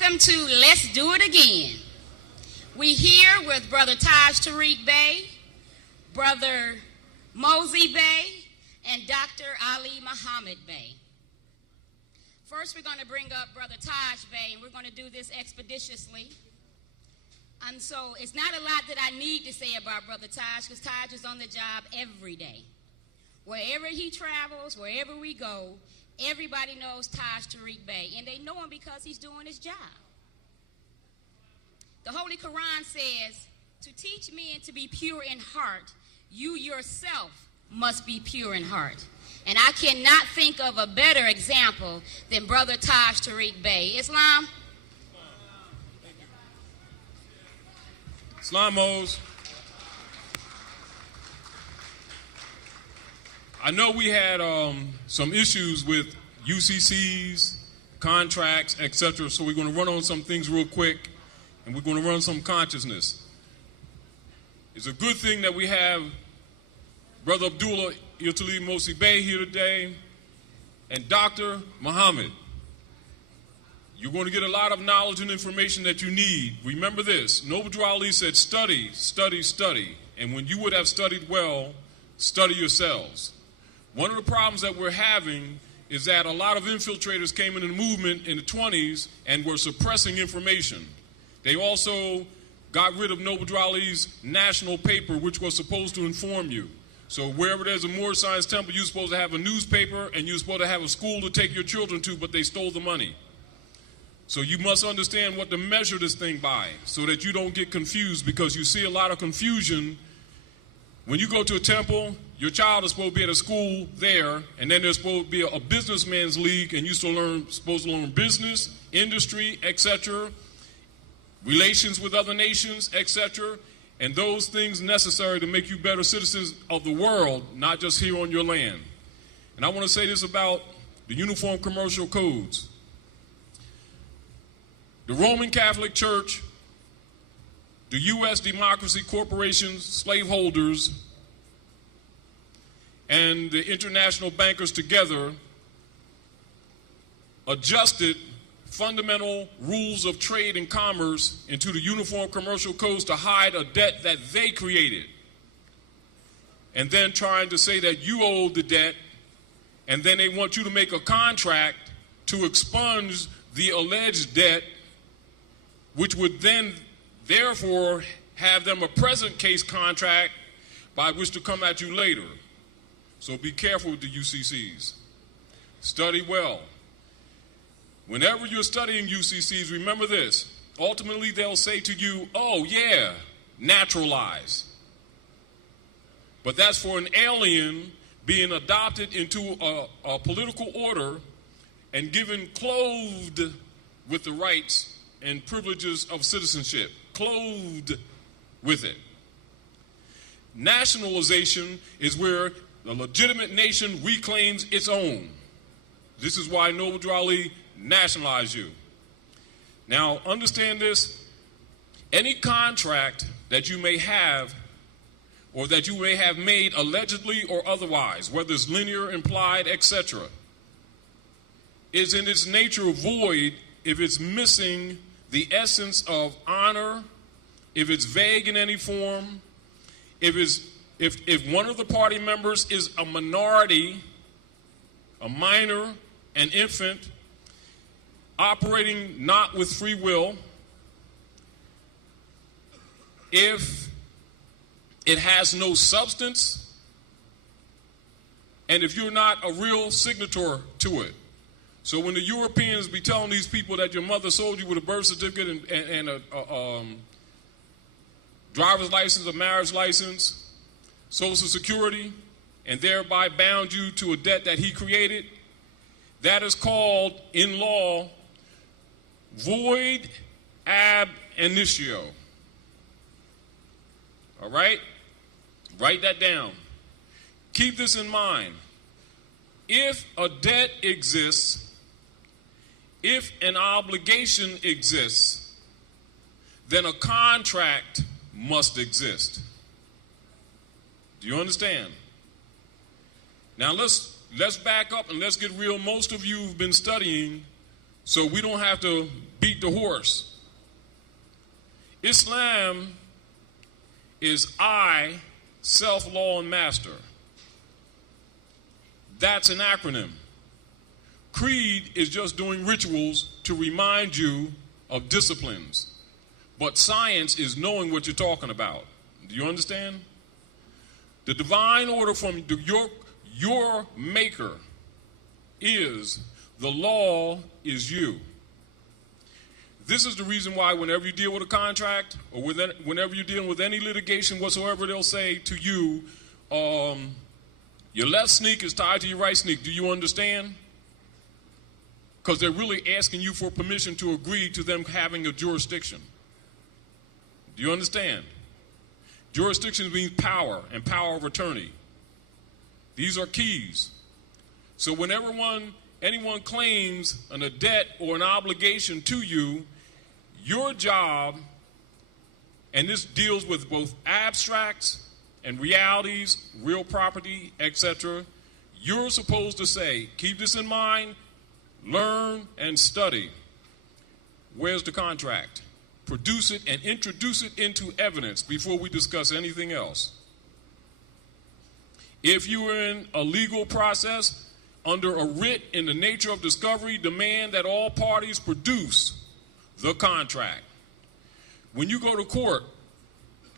Welcome to Let's Do It Again. We here with Brother Taj Tarik Bey, Brother Mosi Bey, and Dr. Ali Muhammad Bey. First, we're going to bring up Brother Taj Bey, and we're going to do this expeditiously. And so it's not a lot that I need to say about Brother Taj, because Taj is on the job every day. Wherever he travels, wherever we go, everybody knows Taj Tarik Bey, and they know him because he's doing his job. The Holy Quran says, to teach men to be pure in heart, you yourself must be pure in heart. And I cannot think of a better example than Brother Taj Tarik Bey. Islam? Islamos. I know we had some issues with UCCs, contracts, etc. So we're going to run on some things real quick, and we're going to run some consciousness. It's a good thing that we have Brother Abdullah Talib Mosi Bey here today, and Dr. Muhammad. You're going to get a lot of knowledge and information that you need. Remember this, Noble Ali said, study, study, study. And when you would have studied well, study yourselves. One of the problems that we're having is that a lot of infiltrators came into the movement in the 20s and were suppressing information. They also got rid of Noble Ali's national paper, which was supposed to inform you. So wherever there's a Moorish Science Temple, you're supposed to have a newspaper and you're supposed to have a school to take your children to, but they stole the money. So you must understand what to measure this thing by so that you don't get confused, because you see a lot of confusion. When you go to a temple, your child is supposed to be at a school there, and then there's supposed to be a businessman's league, and you're supposed to learn business, industry, etc., relations with other nations, etc., and those things necessary to make you better citizens of the world, not just here on your land. And I want to say this about the Uniform Commercial Codes. The Roman Catholic Church, the U.S. democracy corporations, slaveholders, and the international bankers together adjusted fundamental rules of trade and commerce into the Uniform Commercial Codes to hide a debt that they created. And then trying to say that you owe the debt, and then they want you to make a contract to expunge the alleged debt, which would then therefore have them a present case contract by which to come at you later. So be careful with the UCCs. Study well. Whenever you're studying UCCs, remember this. Ultimately, they'll say to you, oh yeah, naturalize. But that's for an alien being adopted into a political order and given clothed with the rights and privileges of citizenship, clothed with it. Nationalization is where the legitimate nation reclaims its own. This is why Noble Ali nationalized you. Now, understand this. Any contract that you may have or that you may have made allegedly or otherwise, whether it's linear, implied, etc., is in its nature void if it's missing the essence of honor, if it's vague in any form, if one of the party members is a minority, a minor, an infant, operating not with free will, if it has no substance, and if you're not a real signator to it. So when the Europeans be telling these people that your mother sold you with a birth certificate and a driver's license, a marriage license, Social Security, and thereby bound you to a debt that he created, that is called, in law, void ab initio. All right? Write that down. Keep this in mind. If a debt exists, if an obligation exists, then a contract must exist. Do you understand? Now let's back up and let's get real. Most of you have been studying so we don't have to beat the horse. Islam is I, self, law, and master. That's an acronym. Creed is just doing rituals to remind you of disciplines. But science is knowing what you're talking about. Do you understand? The divine order from your maker is the law is you. This is the reason why whenever you deal with a contract or whenever you're dealing with any litigation whatsoever, they'll say to you, your left sneak is tied to your right sneak. Do you understand? Because they're really asking you for permission to agree to them having a jurisdiction. Do you understand? Jurisdiction means power and power of attorney. These are keys. So whenever anyone claims a debt or an obligation to you, your job, and this deals with both abstracts and realities, real property, etc., you're supposed to say, keep this in mind, learn and study. Where's the contract? Produce it and introduce it into evidence before we discuss anything else. If you are in a legal process under a writ in the nature of discovery, demand that all parties produce the contract. When you go to court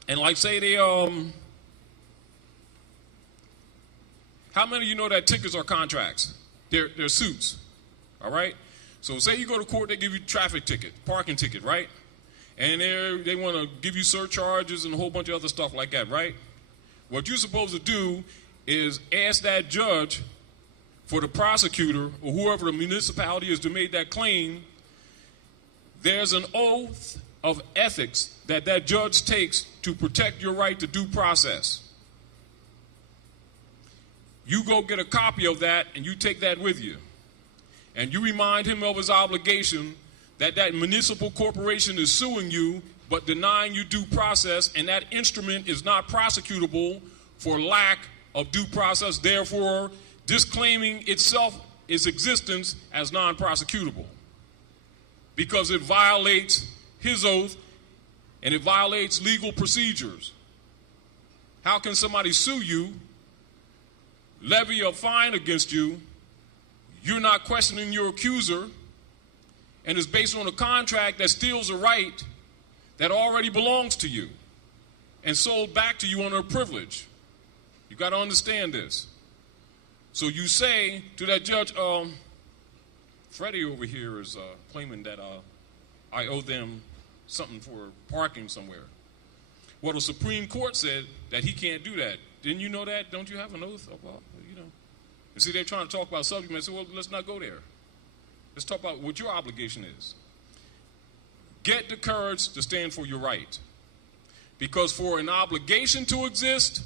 and like say they how many of you know that tickets are contracts? They're suits. All right? So say you go to court, they give you traffic ticket, parking ticket, right? And they want to give you surcharges and a whole bunch of other stuff like that, right? What you're supposed to do is ask that judge for the prosecutor or whoever the municipality is to make that claim. There's an oath of ethics that judge takes to protect your right to due process. You go get a copy of that and you take that with you. And you remind him of his obligation that municipal corporation is suing you but denying you due process, and that instrument is not prosecutable for lack of due process, therefore disclaiming itself, its existence as non-prosecutable. Because it violates his oath and it violates legal procedures. How can somebody sue you, levy a fine against you, you're not questioning your accuser, and it's based on a contract that steals a right that already belongs to you and sold back to you under a privilege? You got to understand this. So you say to that judge, Freddie over here is claiming that I owe them something for parking somewhere. Well, the Supreme Court said that he can't do that. Didn't you know that? Don't you have an oath about, you know? And see, they're trying to talk about subject matter. I said, well, let's not go there. Let's talk about what your obligation is. Get the courage to stand for your right. Because for an obligation to exist,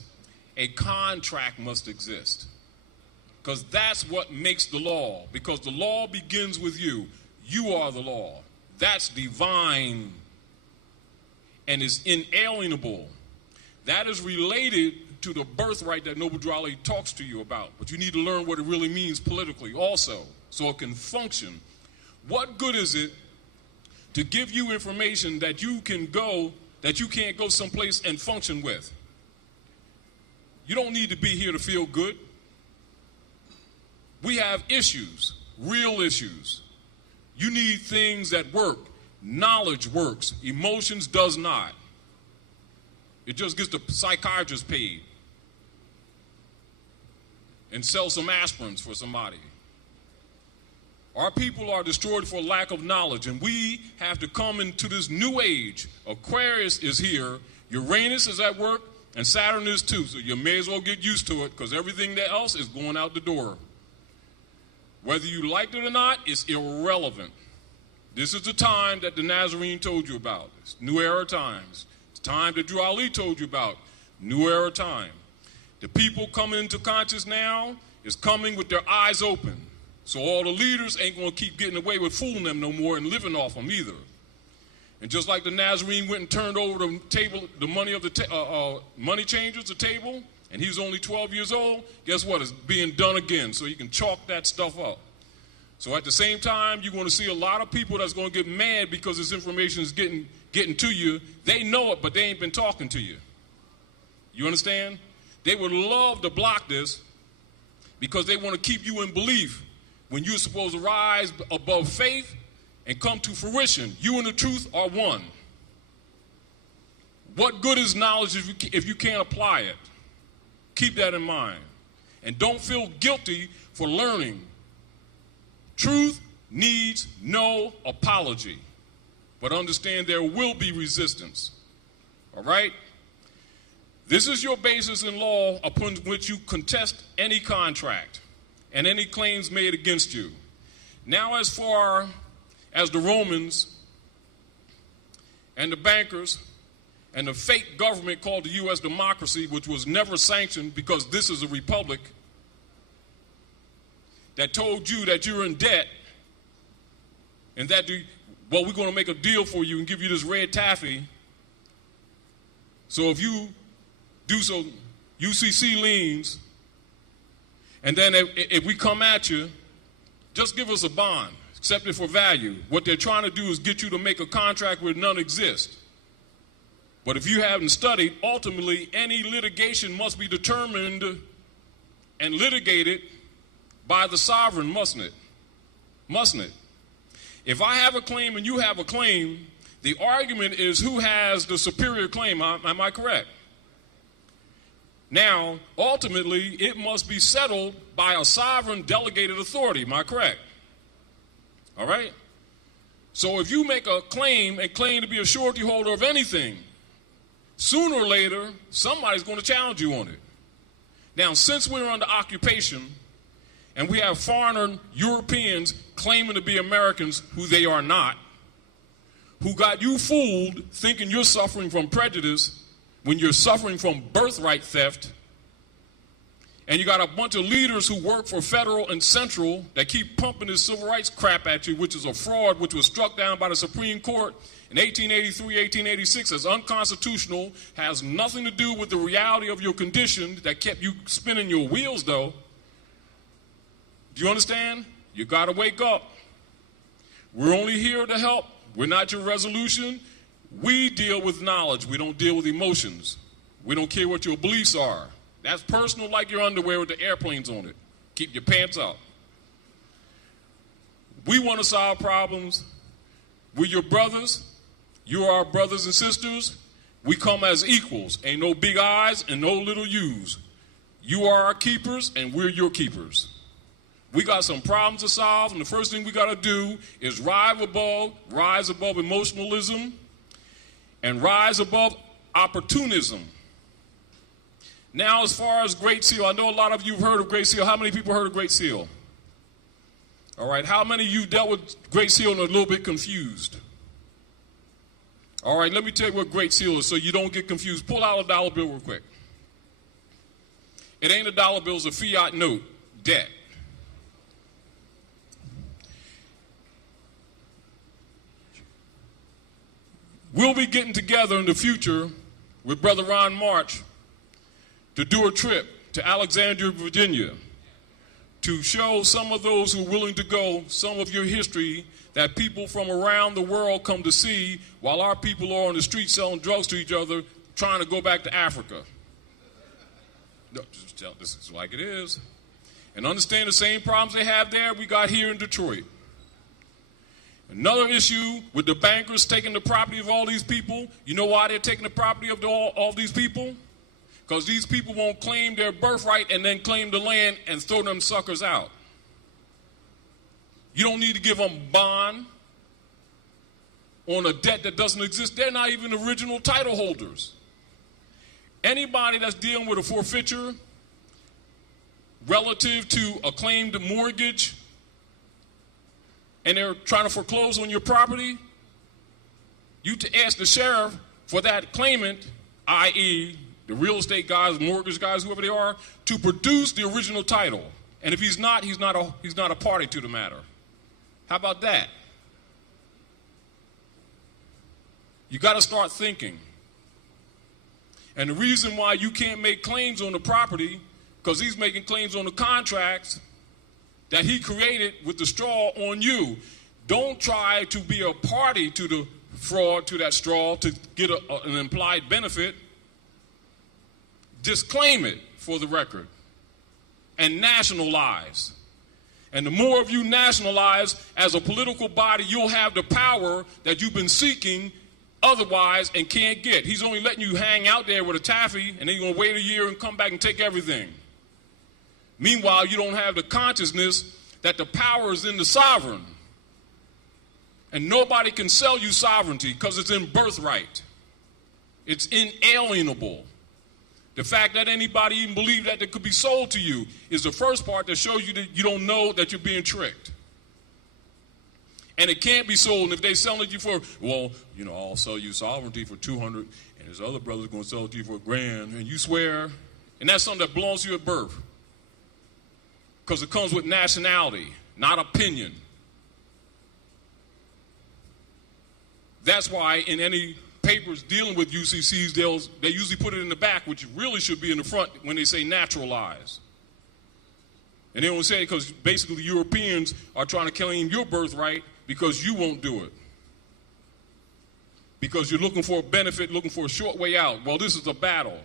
a contract must exist. Because that's what makes the law. Because the law begins with you. You are the law. That's divine and is inalienable. That is related to the birthright that Noble Drew Ali talks to you about. But you need to learn what it really means politically also, so it can function. What good is it to give you information that you can't go someplace and function with? You don't need to be here to feel good. We have issues, real issues. You need things that work. Knowledge works. Emotions does not. It just gets the psychiatrist paid and sell some aspirins for somebody. Our people are destroyed for lack of knowledge, and we have to come into this new age. Aquarius is here, Uranus is at work, and Saturn is too, so you may as well get used to it because everything else is going out the door. Whether you liked it or not, it's irrelevant. This is the time that the Nazarene told you about. It's new era times. It's time that Drew Ali told you about. New era time. The people coming into conscious now is coming with their eyes open. So all the leaders ain't going to keep getting away with fooling them no more and living off them either. And just like the Nazarene went and turned over the table, the money of the money changers, the table, and he was only 12 years old, guess what? It's being done again, so you can chalk that stuff up. So at the same time, you're going to see a lot of people that's going to get mad because this information is getting to you. They know it, but they ain't been talking to you. You understand? They would love to block this because they want to keep you in belief when you're supposed to rise above faith and come to fruition. You and the truth are one. What good is knowledge if you can't apply it? Keep that in mind. And don't feel guilty for learning. Truth needs no apology, but understand there will be resistance. All right? This is your basis in law upon which you contest any contract and any claims made against you. Now, as far as the Romans and the bankers and the fake government called the U.S. democracy, which was never sanctioned because this is a republic, that told you that you're in debt and that, we're going to make a deal for you and give you this red taffy. So if you do so, UCC liens, and then if we come at you, just give us a bond, accept it for value. What they're trying to do is get you to make a contract where none exists. But if you haven't studied, ultimately any litigation must be determined and litigated by the sovereign, mustn't it? Mustn't it? If I have a claim and you have a claim, the argument is who has the superior claim. Am I correct? Now, ultimately, it must be settled by a sovereign delegated authority. Am I correct? All right? So if you make a claim and claim to be a surety holder of anything, sooner or later, somebody's going to challenge you on it. Now, since we're under occupation, and we have foreigner Europeans claiming to be Americans who they are not, who got you fooled thinking you're suffering from prejudice when you're suffering from birthright theft, and you got a bunch of leaders who work for federal and central that keep pumping this civil rights crap at you, which is a fraud, which was struck down by the Supreme Court in 1883, 1886 as unconstitutional, has nothing to do with the reality of your condition that kept you spinning your wheels, though. Do you understand? You got to wake up. We're only here to help. We're not your resolution. We deal with knowledge. We don't deal with emotions. We don't care what your beliefs are. That's personal, like your underwear with the airplanes on it. Keep your pants up. We want to solve problems. We're your brothers. You are our brothers and sisters. We come as equals. Ain't no big I's and no little U's. You are our keepers, and we're your keepers. We got some problems to solve, and the first thing we got to do is rise above emotionalism and rise above opportunism. Now, as far as Great Seal, I know a lot of you have heard of Great Seal. How many people heard of Great Seal? All right, how many of you dealt with Great Seal and are a little bit confused? All right, let me tell you what Great Seal is so you don't get confused. Pull out a dollar bill real quick. It ain't a dollar bill, it's a fiat note, debt. We'll be getting together in the future with Brother Ron March to do a trip to Alexandria, Virginia, to show some of those who are willing to go some of your history that people from around the world come to see while our people are on the street selling drugs to each other trying to go back to Africa. No, just tell this is like it is. And understand the same problems they have there, we got here in Detroit. Another issue with the bankers taking the property of all these people. You know why they're taking the property of all these people? Because these people won't claim their birthright and then claim the land and throw them suckers out. You don't need to give them bond on a debt that doesn't exist. They're not even original title holders. Anybody that's dealing with a forfeiture relative to a claimed mortgage and they're trying to foreclose on your property, you to ask the sheriff for that claimant, i.e., the real estate guys, mortgage guys, whoever they are, to produce the original title. And if he's not a party to the matter. How about that? You got to start thinking. And the reason why you can't make claims on the property, because he's making claims on the contracts, that he created with the straw on you. Don't try to be a party to the fraud, to that straw, to get an implied benefit. Just claim it for the record and nationalize. And the more of you nationalize as a political body, you'll have the power that you've been seeking otherwise and can't get. He's only letting you hang out there with a taffy, and then you're going to wait a year and come back and take everything. Meanwhile, you don't have the consciousness that the power is in the sovereign. And nobody can sell you sovereignty because it's in birthright. It's inalienable. The fact that anybody even believes that it could be sold to you is the first part that shows you that you don't know that you're being tricked. And it can't be sold. And if they sell it to you for, well, I'll sell you sovereignty for $200, and his other brother's going to sell it to you for $1,000, and you swear, and that's something that belongs to you at birth. Because it comes with nationality, not opinion. That's why in any papers dealing with UCCs, they usually put it in the back, which really should be in the front when they say naturalize. And they don't say it because basically Europeans are trying to claim your birthright because you won't do it. Because you're looking for a benefit, looking for a short way out. Well, this is a battle.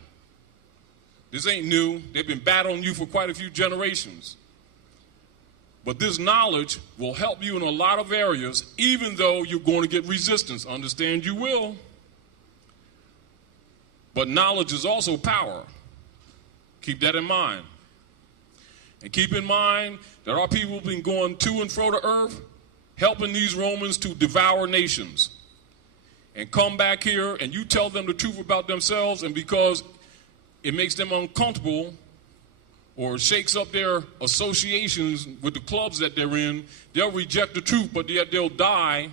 This ain't new. They've been battling you for quite a few generations. But this knowledge will help you in a lot of areas, even though you're going to get resistance. Understand you will. But knowledge is also power. Keep that in mind. And keep in mind that our people have been going to and fro the earth, helping these Romans to devour nations. And come back here and you tell them the truth about themselves, and because it makes them uncomfortable or shakes up their associations with the clubs that they're in, they'll reject the truth, but yet they'll die,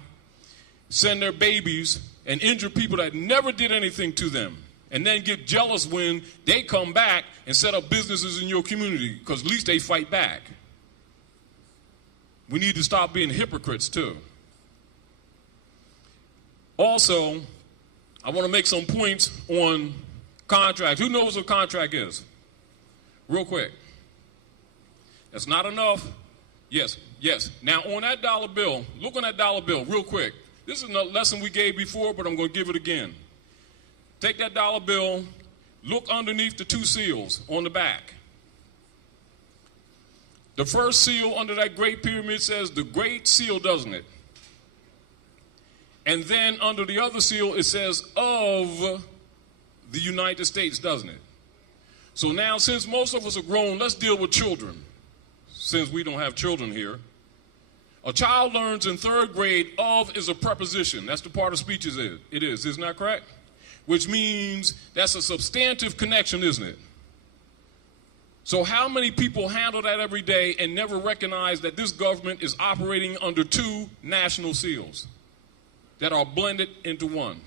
send their babies, and injure people that never did anything to them, and then get jealous when they come back and set up businesses in your community, because at least they fight back. We need to stop being hypocrites too. Also, I want to make some points on contracts. Who knows what a contract is? Real quick. That's not enough. Yes. Now on that dollar bill, look on that dollar bill real quick. This is a lesson we gave before, but I'm going to give it again. Take that dollar bill, look underneath the two seals on the back. The first seal under that Great Pyramid says the Great Seal, doesn't it? And then under the other seal it says of the United States, doesn't it? So now, since most of us are grown, let's deal with children, since we don't have children here. A child learns in third grade, of is a preposition. That's the part of speech it is. Isn't that correct? Which means that's a substantive connection, isn't it? So how many people handle that every day and never recognize that this government is operating under two national seals that are blended into one?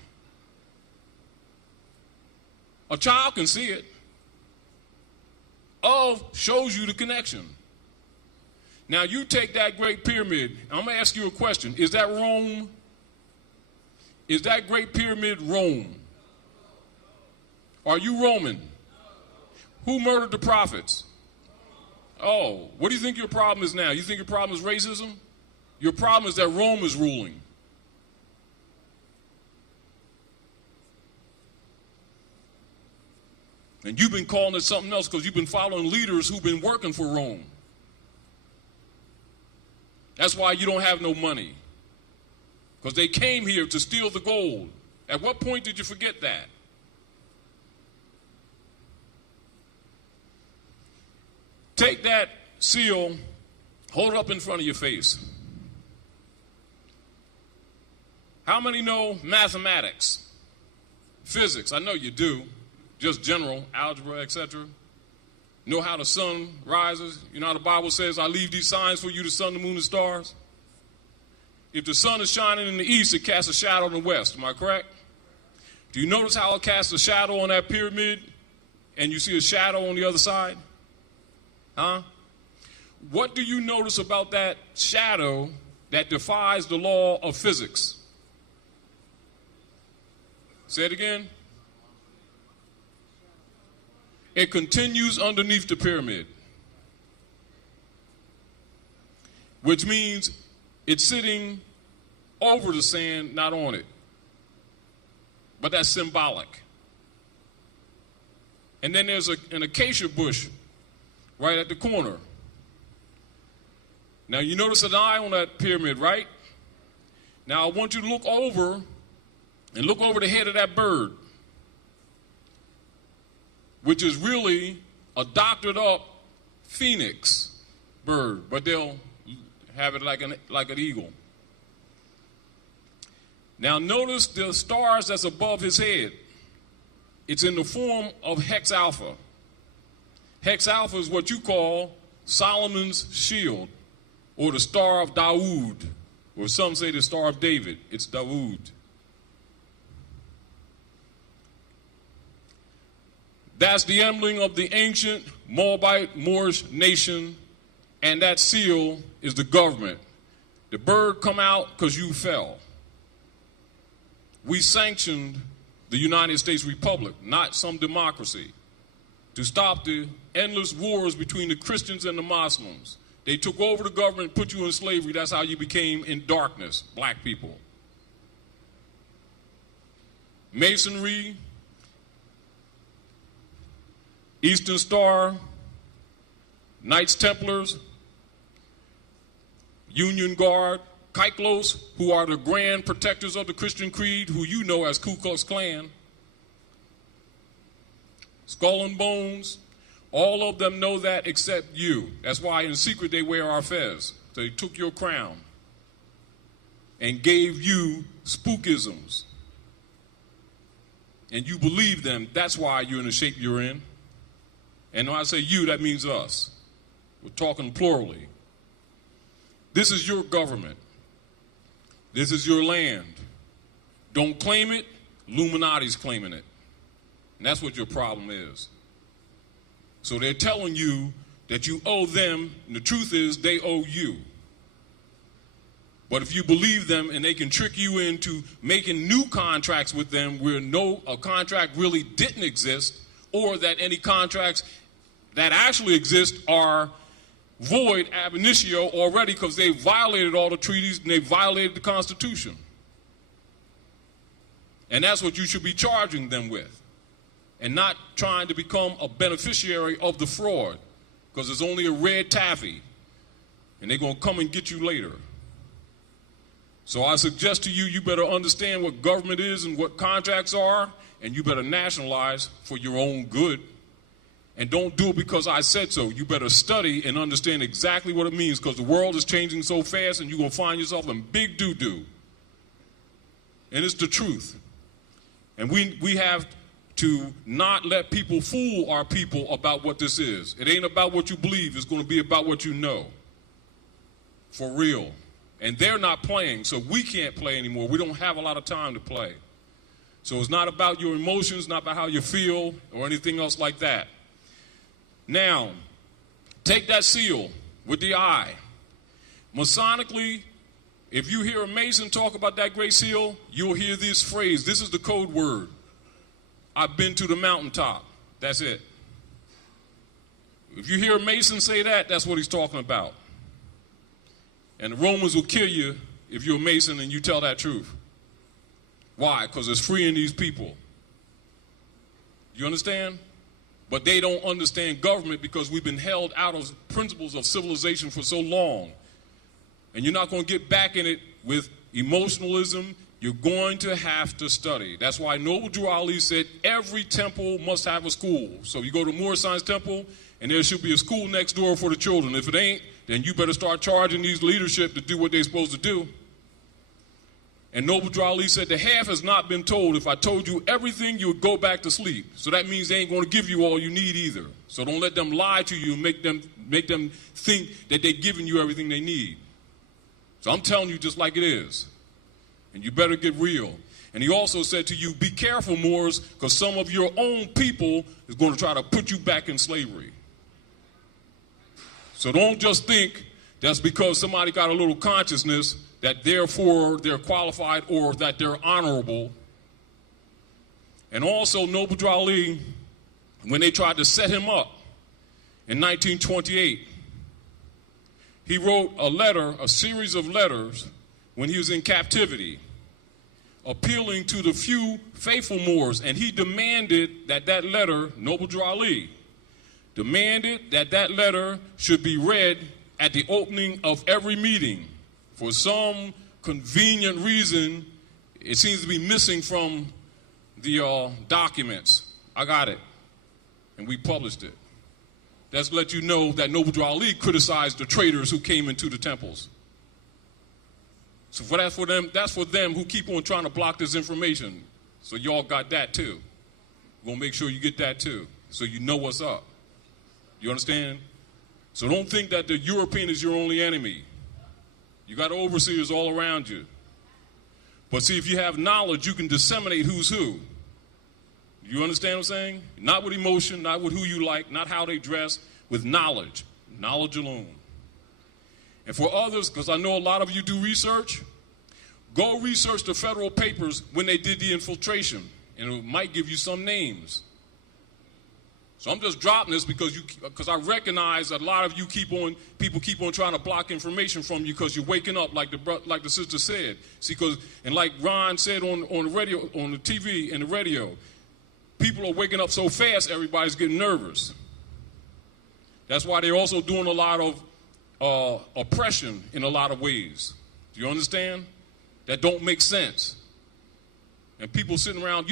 A child can see it. Of shows you the connection. Now you take that Great Pyramid. I'm going to ask you a question. Is that Rome? Is that Great Pyramid Rome? Are you Roman? Who murdered the prophets? Oh, what do you think your problem is now? You think your problem is racism? Your problem is that Rome is ruling. And you've been calling it something else because you've been following leaders who've been working for Rome. That's why you don't have no money. Because they came here to steal the gold. At what point did you forget that? Take that seal, hold it up in front of your face. How many know mathematics? Physics, I know you do. Just general, algebra, etc. Know how the sun rises. You know how the Bible says, I leave these signs for you, the sun, the moon, the stars. If the sun is shining in the east, it casts a shadow in the west. Am I correct? Do you notice how it casts a shadow on that pyramid and you see a shadow on the other side? Huh? What do you notice about that shadow that defies the law of physics? Say it again. It continues underneath the pyramid. which means it's sitting over the sand, not on it. But that's symbolic. And then there's an acacia bush right at the corner. Now you notice an eye on that pyramid, right? Now I want you to look over and look over the head of that bird, which is really a doctored up phoenix bird, but they'll have it like an eagle. Now notice the stars that's above his head. It's in the form of Hex Alpha. Hex Alpha is what you call Solomon's shield, or the Star of Dawood, or some say the Star of David. It's Dawood. That's the emblem of the ancient Moabite Moorish nation, and that seal is the government. The bird come out because you fell. We sanctioned the United States Republic, not some democracy, to stop the endless wars between the Christians and the Muslims. They took over the government, put you in slavery. That's how you became in darkness, black people. Masonry, Eastern Star, Knights Templars, Union Guard, Kyklos, who are the grand protectors of the Christian creed, who you know as Ku Klux Klan, Skull and Bones, all of them know that except you. That's why in secret they wear our fez. So they took your crown and gave you spookisms. And you believe them. That's why you're in the shape you're in. And when I say you, that means us. We're talking plurally. This is your government. This is your land. Don't claim it. Illuminati's claiming it. And that's what your problem is. So they're telling you that you owe them, and the truth is they owe you. But if you believe them and they can trick you into making new contracts with them where a contract really didn't exist, or that any contracts that actually exist are void ab initio already because they violated all the treaties and they violated the Constitution. And that's what you should be charging them with, and not trying to become a beneficiary of the fraud, because it's only a red taffy and they're going to come and get you later. So I suggest to you, you better understand what government is and what contracts are, and you better nationalize for your own good. And don't do it because I said so. You better study and understand exactly what it means, because the world is changing so fast and you're going to find yourself in big doo-doo. And it's the truth. And we have to not let people fool our people about what this is. It ain't about what you believe. It's going to be about what you know. For real. And they're not playing, so we can't play anymore. We don't have a lot of time to play. So it's not about your emotions, not about how you feel, or anything else like that. Now, take that seal with the eye. Masonically, if you hear a Mason talk about that great seal, you'll hear this phrase. This is the code word. I've been to the mountaintop. That's it. If you hear a Mason say that, that's what he's talking about. And the Romans will kill you if you're a Mason and you tell that truth. Why? Because it's freeing these people. You understand? But they don't understand government because we've been held out of principles of civilization for so long. And you're not going to get back in it with emotionalism. You're going to have to study. That's why Noble Drew Ali said every temple must have a school. So you go to Moorish Science Temple, and there should be a school next door for the children. If it ain't, then you better start charging these leadership to do what they're supposed to do. And Noble Drew Ali said the half has not been told. If I told you everything, you would go back to sleep. So that means they ain't going to give you all you need either. So don't let them lie to you and make them think that they're giving you everything they need. So I'm telling you just like it is. And you better get real. And he also said to you, be careful, Moors, because some of your own people is going to try to put you back in slavery. So don't just think that's because somebody got a little consciousness that therefore they're qualified or that they're honorable. And also Noble Drew Ali, when they tried to set him up in 1928, he wrote a letter, a series of letters, when he was in captivity, appealing to the few faithful Moors, and he demanded that that letter, Noble Drew Ali, demanded that that letter should be read at the opening of every meeting. For some convenient reason, it seems to be missing from the documents. I got it, and we published it. That's to let you know that Noble Drew Ali criticized the traders who came into the temples. So that's for them who keep on trying to block this information. So y'all got that too. We're gonna make sure you get that too, so you know what's up. You understand? So don't think that the European is your only enemy. You got overseers all around you. But see, if you have knowledge, you can disseminate who's who. You understand what I'm saying? Not with emotion, not with who you like, not how they dress, with knowledge. Knowledge alone. And for others, because I know a lot of you do research, go research the federal papers when they did the infiltration, and it might give you some names. So I'm just dropping this because I recognize that a lot of you people keep on trying to block information from you because you're waking up, like the sister said. See, and like Ron said on the radio, on the TV and the radio, people are waking up so fast, everybody's getting nervous. That's why they're also doing a lot of oppression in a lot of ways. Do you understand? That don't make sense. And people sitting around,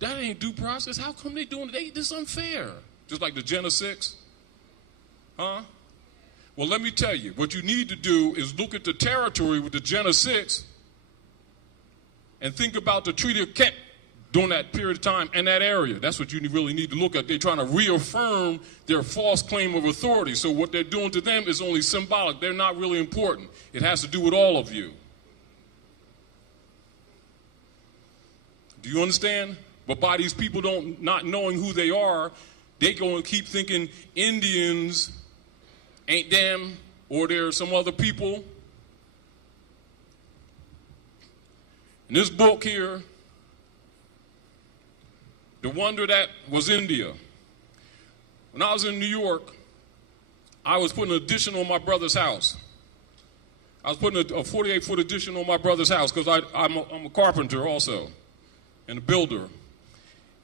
that ain't due process. How come they doing it? This is unfair. Just like the Gen 6. Huh? Well, let me tell you, what you need to do is look at the territory with the Gen 6 and think about the Treaty of Kent during that period of time and that area. That's what you really need to look at. They're trying to reaffirm their false claim of authority. So what they're doing to them is only symbolic. They're not really important. It has to do with all of you. Do you understand? But by these people not knowing who they are, they going to keep thinking Indians ain't them, or they're some other people. In this book here, The Wonder That Was India. When I was in New York, I was putting an addition on my brother's house. I was putting a 48-foot addition on my brother's house because I'm a carpenter also and a builder.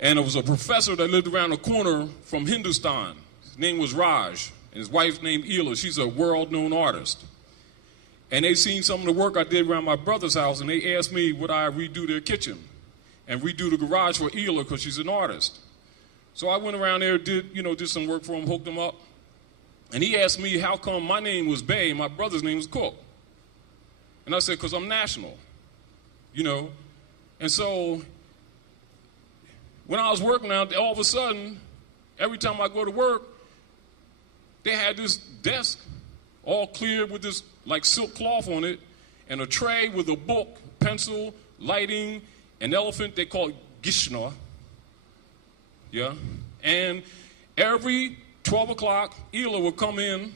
And it was a professor that lived around the corner from Hindustan. His name was Raj, and his wife's name Ela. She's a world-known artist. And they seen some of the work I did around my brother's house, and they asked me would I redo their kitchen and redo the garage for Ela because she's an artist. So I went around there, did some work for him, hooked him up. And he asked me how come my name was Bey and my brother's name was Cook. And I said, because I'm national, And so when I was working out, all of a sudden, every time I go to work, they had this desk all cleared with this like silk cloth on it and a tray with a book, pencil, lighting, an elephant they call Gishna. Yeah. And every 12 o'clock, Ela would come in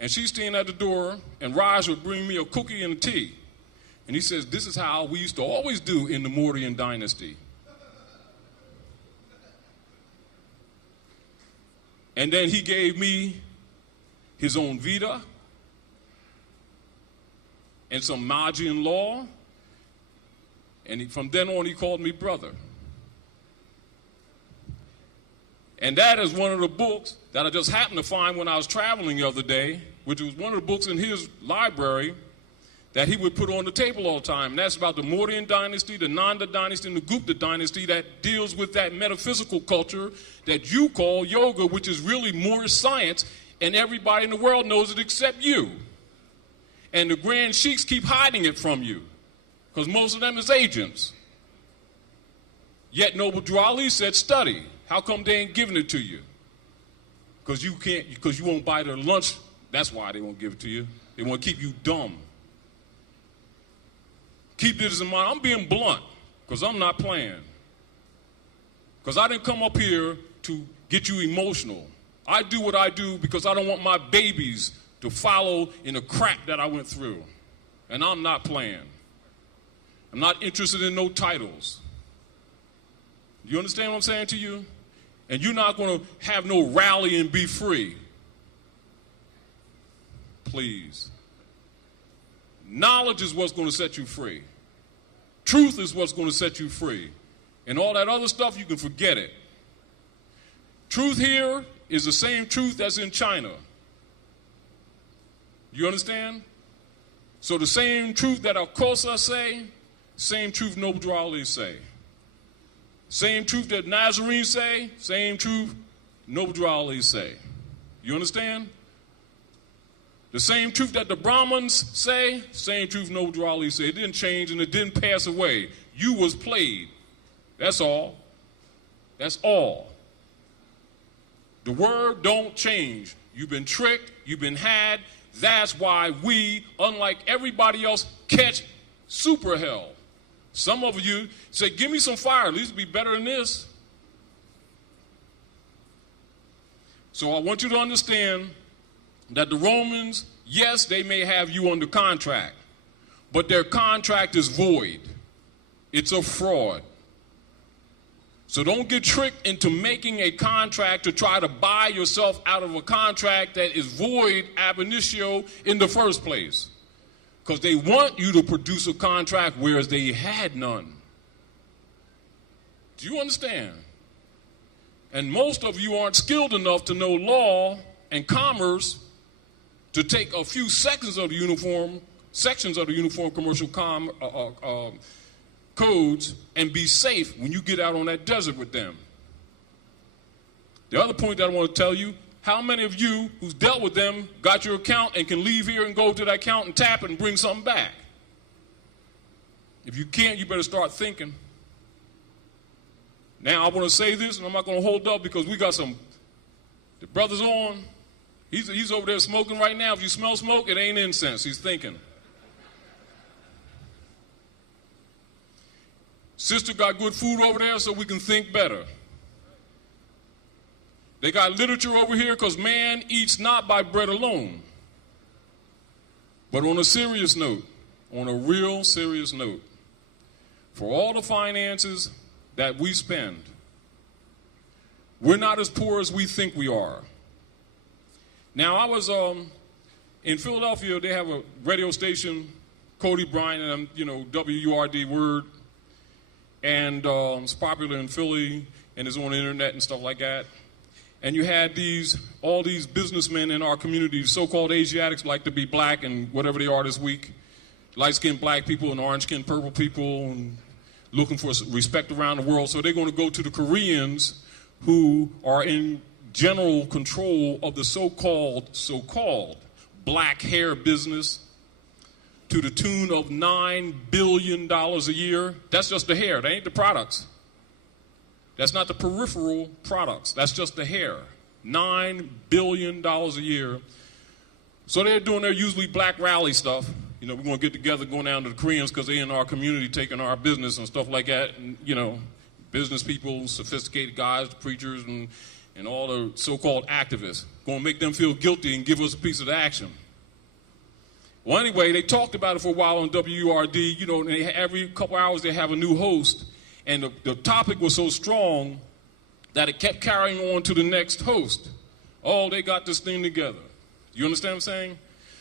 and she's standing at the door and Raj would bring me a cookie and a tea. And he says, this is how we used to always do in the Mauryan dynasty. And then he gave me his own Vita and some Magian law. And from then on, he called me brother. And that is one of the books that I just happened to find when I was traveling the other day, which was one of the books in his library that he would put on the table all the time. And that's about the Mauryan dynasty, the Nanda dynasty, and the Gupta dynasty that deals with that metaphysical culture that you call yoga, which is really Moorish science, and everybody in the world knows it except you. And the grand sheiks keep hiding it from you, because most of them is agents. Yet Noble Drew Ali said, study. How come they ain't giving it to you? Because you won't buy their lunch. That's why they won't give it to you. They want to keep you dumb. Keep this in mind. I'm being blunt because I'm not playing. Because I didn't come up here to get you emotional. I do what I do because I don't want my babies to follow in the crap that I went through. And I'm not playing. I'm not interested in no titles. You understand what I'm saying to you? And you're not going to have no rally and be free. please. Knowledge is what's going to set you free. Truth is what's going to set you free. And all that other stuff, you can forget it. Truth here is the same truth that's in China. You understand? So the same truth that Al-Qosa say, same truth Noble Ali say. Same truth that Nazarenes say, same truth Noble Ali say. You understand? The same truth that the Brahmins say, same truth Noble Ali say. It didn't change and it didn't pass away. You was played. That's all. That's all. The word don't change. You've been tricked. You've been had. That's why we, unlike everybody else, catch super hell. Some of you say, give me some fire. At least it'll be better than this. So I want you to understand that the Romans, yes, they may have you under contract, but their contract is void. It's a fraud. So don't get tricked into making a contract to try to buy yourself out of a contract that is void ab initio in the first place. Because they want you to produce a contract whereas they had none. Do you understand? And most of you aren't skilled enough to know law and commerce to take a few sections of the uniform commercial codes and be safe when you get out on that desert with them. The other point that I want to tell you, how many of you who's dealt with them got your account and can leave here and go to that account and tap it and bring something back? If you can't, you better start thinking. Now I want to say this, and I'm not going to hold up because we got the brother's on. He's over there smoking right now. If you smell smoke, it ain't incense. He's thinking. Sister got good food over there so we can think better. They got literature over here because man eats not by bread alone. But on a serious note, on a real serious note, for all the finances that we spend, we're not as poor as we think we are. Now, I was in Philadelphia. They have a radio station, Cody Bryant, and WURD Word, and it's popular in Philly, and it's on the internet and stuff like that. And you had all these businessmen in our community, so-called Asiatics, like to be black and whatever they are this week, light-skinned black people and orange-skinned purple people, and looking for respect around the world. So they're going to go to the Koreans who are in general control of the so-called black hair business to the tune of $9 billion a year. That's just the hair. That ain't the products. That's not the peripheral products. That's just the hair. $9 billion a year. So they're doing their usually black rally stuff. We're going to get together, going down to the Koreans because they're in our community taking our business and stuff like that. And, business people, sophisticated guys, preachers, and all the so-called activists. Going to make them feel guilty and give us a piece of the action. Well, anyway, they talked about it for a while on WURD. And every couple hours they have a new host. And the topic was so strong that it kept carrying on to the next host. Oh, they got this thing together. You understand what I'm saying?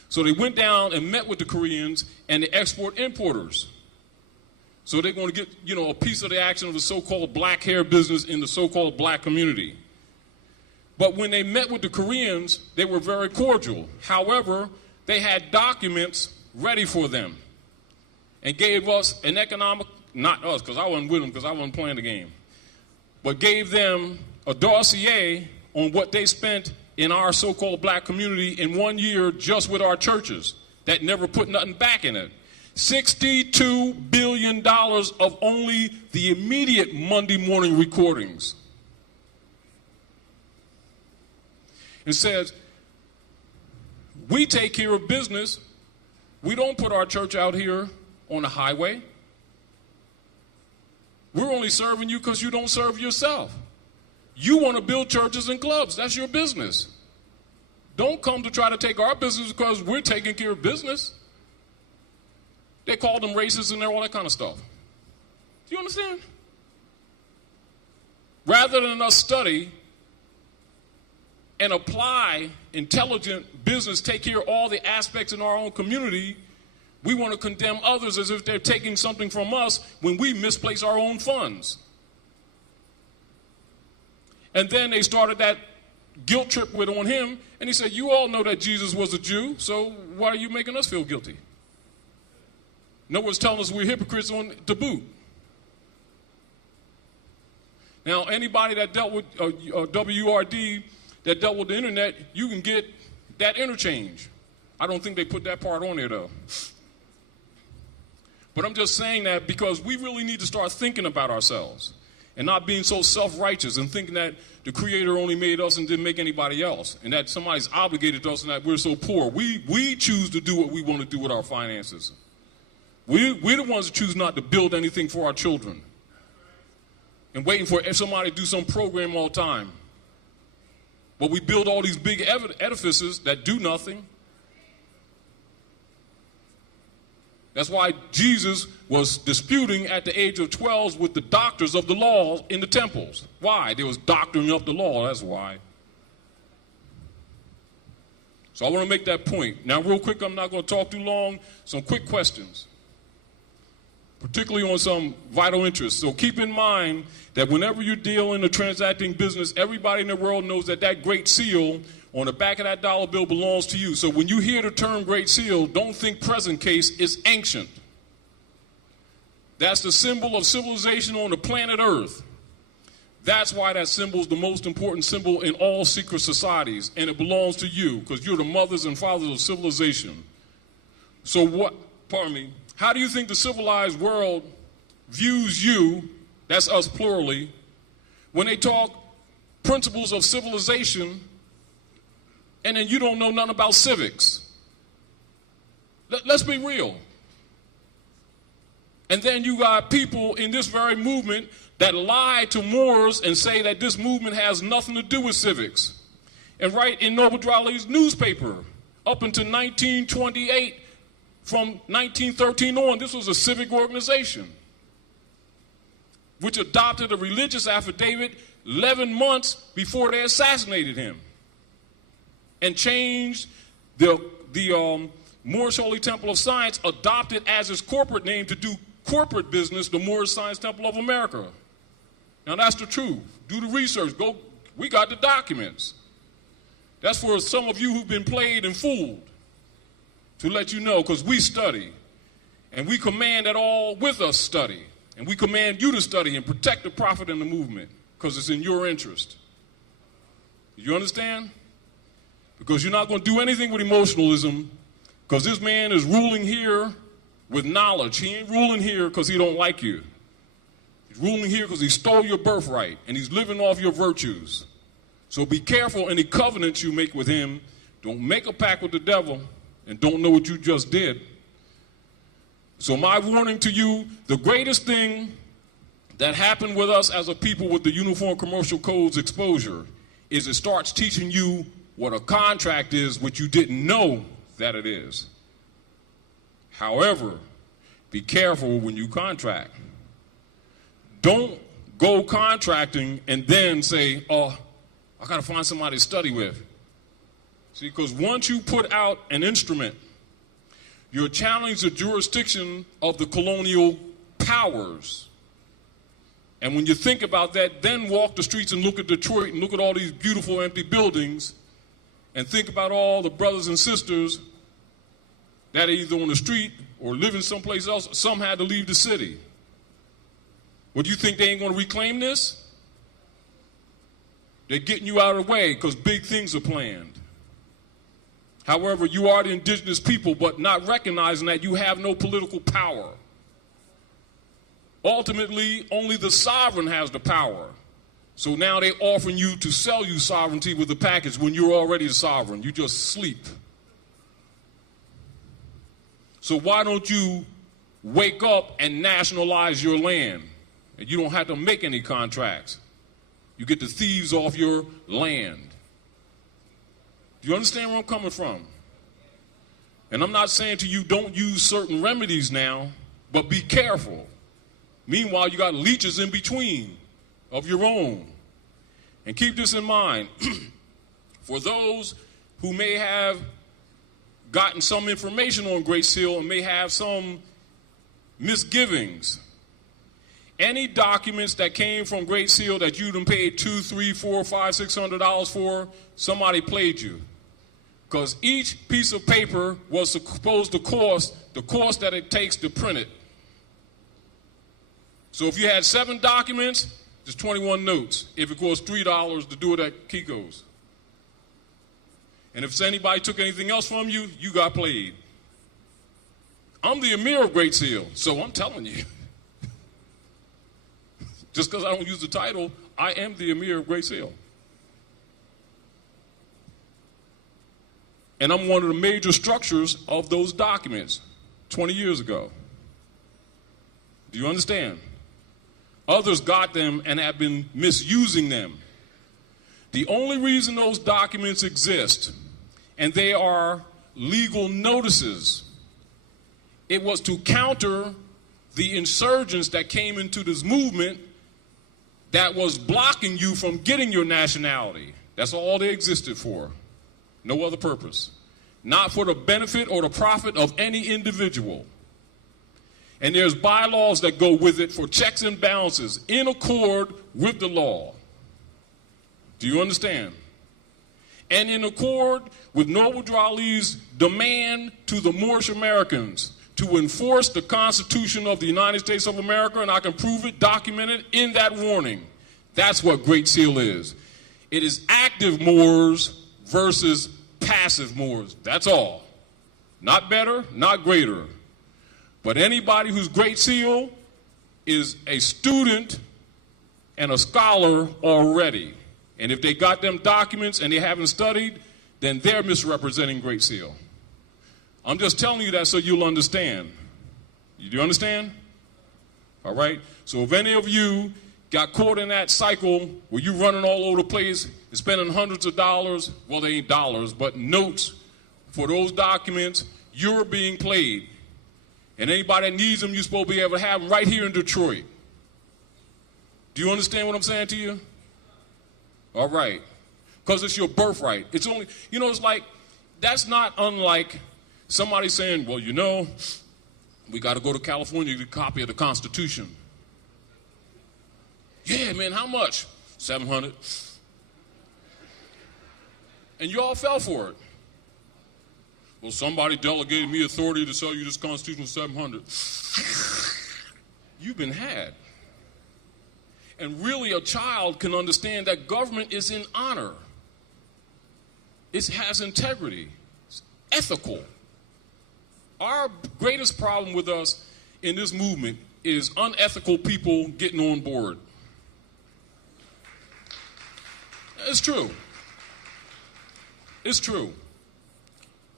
So they went down and met with the Koreans and the export importers. So they're going to get, a piece of the action of the so-called black hair business in the so-called black community. But when they met with the Koreans, they were very cordial. However, they had documents ready for them and gave us an economic, not us, because I wasn't with them, because I wasn't playing the game, but gave them a dossier on what they spent in our so-called black community in 1 year just with our churches that never put nothing back in it. $62 billion of only the immediate Monday morning recordings. It says, we take care of business. We don't put our church out here on the highway. We're only serving you because you don't serve yourself. You want to build churches and clubs. That's your business. Don't come to try to take our business because we're taking care of business. They call them racist and all that kind of stuff. Do you understand? Rather than us study and apply intelligent business, take care of all the aspects in our own community, we want to condemn others as if they're taking something from us when we misplace our own funds. And then they started that guilt trip on him, and he said, you all know that Jesus was a Jew, so why are you making us feel guilty? No one's telling us we're hypocrites to boot. Now, anybody that dealt with WRD, that dealt with the internet, you can get that interchange. I don't think they put that part on there, though. But I'm just saying that because we really need to start thinking about ourselves and not being so self-righteous and thinking that the Creator only made us and didn't make anybody else, and that somebody's obligated to us and that we're so poor. We choose to do what we want to do with our finances. We're the ones that choose not to build anything for our children and waiting for somebody to do some program all the time. But we build all these big edifices that do nothing. That's why Jesus was disputing at the age of 12 with the doctors of the law in the temples. Why? They was doctoring up the law, that's why. So I want to make that point. Now, real quick, I'm not going to talk too long. Some quick questions, particularly on some vital interests. So keep in mind that whenever you're dealing or transacting business, everybody in the world knows that that great seal on the back of that dollar bill belongs to you. So when you hear the term Great Seal, don't think present case, it's ancient. That's the symbol of civilization on the planet Earth. That's why that symbol is the most important symbol in all secret societies, and it belongs to you because you're the mothers and fathers of civilization. So how do you think the civilized world views you, that's us plurally, when they talk principles of civilization and then you don't know nothing about civics? Let's be real. And then you got people in this very movement that lie to Moors and say that this movement has nothing to do with civics. And write in Noble Drali's newspaper, up until 1928, from 1913 on, this was a civic organization, which adopted a religious affidavit 11 months before they assassinated him, and changed the Moorish Holy Temple of Science, adopted as its corporate name to do corporate business, the Moorish Science Temple of America. Now that's the truth. Do the research. We got the documents. That's for some of you who've been played and fooled, to let you know, because we study. And we command that all with us study. And we command you to study and protect the prophet and the movement, because it's in your interest. You understand? Because you're not going to do anything with emotionalism, because this man is ruling here with knowledge. He ain't ruling here because he don't like you. He's ruling here because he stole your birthright, and he's living off your virtues. So be careful any covenants you make with him. Don't make a pact with the devil and don't know what you just did. So my warning to you, the greatest thing that happened with us as a people with the Uniform Commercial Code's exposure is it starts teaching you what a contract is, which you didn't know that it is. However, be careful when you contract. Don't go contracting and then say, oh, I got to find somebody to study with. See, because once you put out an instrument, you're challenging the jurisdiction of the colonial powers. And when you think about that, then walk the streets and look at Detroit and look at all these beautiful empty buildings and think about all the brothers and sisters that are either on the street or living someplace else. Some had to leave the city. What, do you think they ain't going to reclaim this? They're getting you out of the way because big things are planned. However, you are the indigenous people, but not recognizing that you have no political power. Ultimately, only the sovereign has the power. So now they're offering you to sell you sovereignty with the package when you're already the sovereign. You just sleep. So why don't you wake up and nationalize your land? And you don't have to make any contracts. You get the thieves off your land. Do you understand where I'm coming from? And I'm not saying to you don't use certain remedies now, but be careful. Meanwhile, you got leeches in between of your own. And keep this in mind. For those who may have gotten some information on Great Seal and may have some misgivings, any documents that came from Great Seal that you done paid $200, $300, $400, $500, $600 for, somebody played you. Because each piece of paper was supposed to cost the cost that it takes to print it. So if you had 7 documents, there's 21 notes. If it costs $3 to do it at Kiko's. And if anybody took anything else from you, you got played. I'm the Emir of Great Seal, so I'm telling you. Just because I don't use the title, I am the Emir of Great Seal. And I'm one of the major structures of those documents 20 years ago. Do you understand? Others got them and have been misusing them. The only reason those documents exist, and they are legal notices, it was to counter the insurgents that came into this movement that was blocking you from getting your nationality. That's all they existed for. No other purpose. Not for the benefit or the profit of any individual. And there's bylaws that go with it for checks and balances in accord with the law. Do you understand? And in accord with Noble Drew Ali's demand to the Moorish Americans to enforce the Constitution of the United States of America, and I can prove it, documented in that warning. That's what Great Seal is. It is active Moors versus passive Moors. That's all. Not better, not greater. But anybody who's Great Seal is a student and a scholar already. And if they got them documents and they haven't studied, then they're misrepresenting Great Seal. I'm just telling you that so you'll understand. Do you understand? All right? So if any of you got caught in that cycle where you're running all over the place and spending hundreds of dollars, well, they ain't dollars, but notes for those documents, you're being played. And anybody that needs them, you're supposed to be able to have them right here in Detroit. Do you understand what I'm saying to you? All right. Because it's your birthright. It's only, it's like, that's not unlike somebody saying, well, we got to go to California to get a copy of the Constitution. Yeah, man, how much? $700. And you all fell for it. Well, somebody delegated me authority to sell you this Constitution for $700. You've been had. And really, a child can understand that government is in honor. It has integrity. It's ethical. Our greatest problem with us in this movement is unethical people getting on board. It's true. It's true.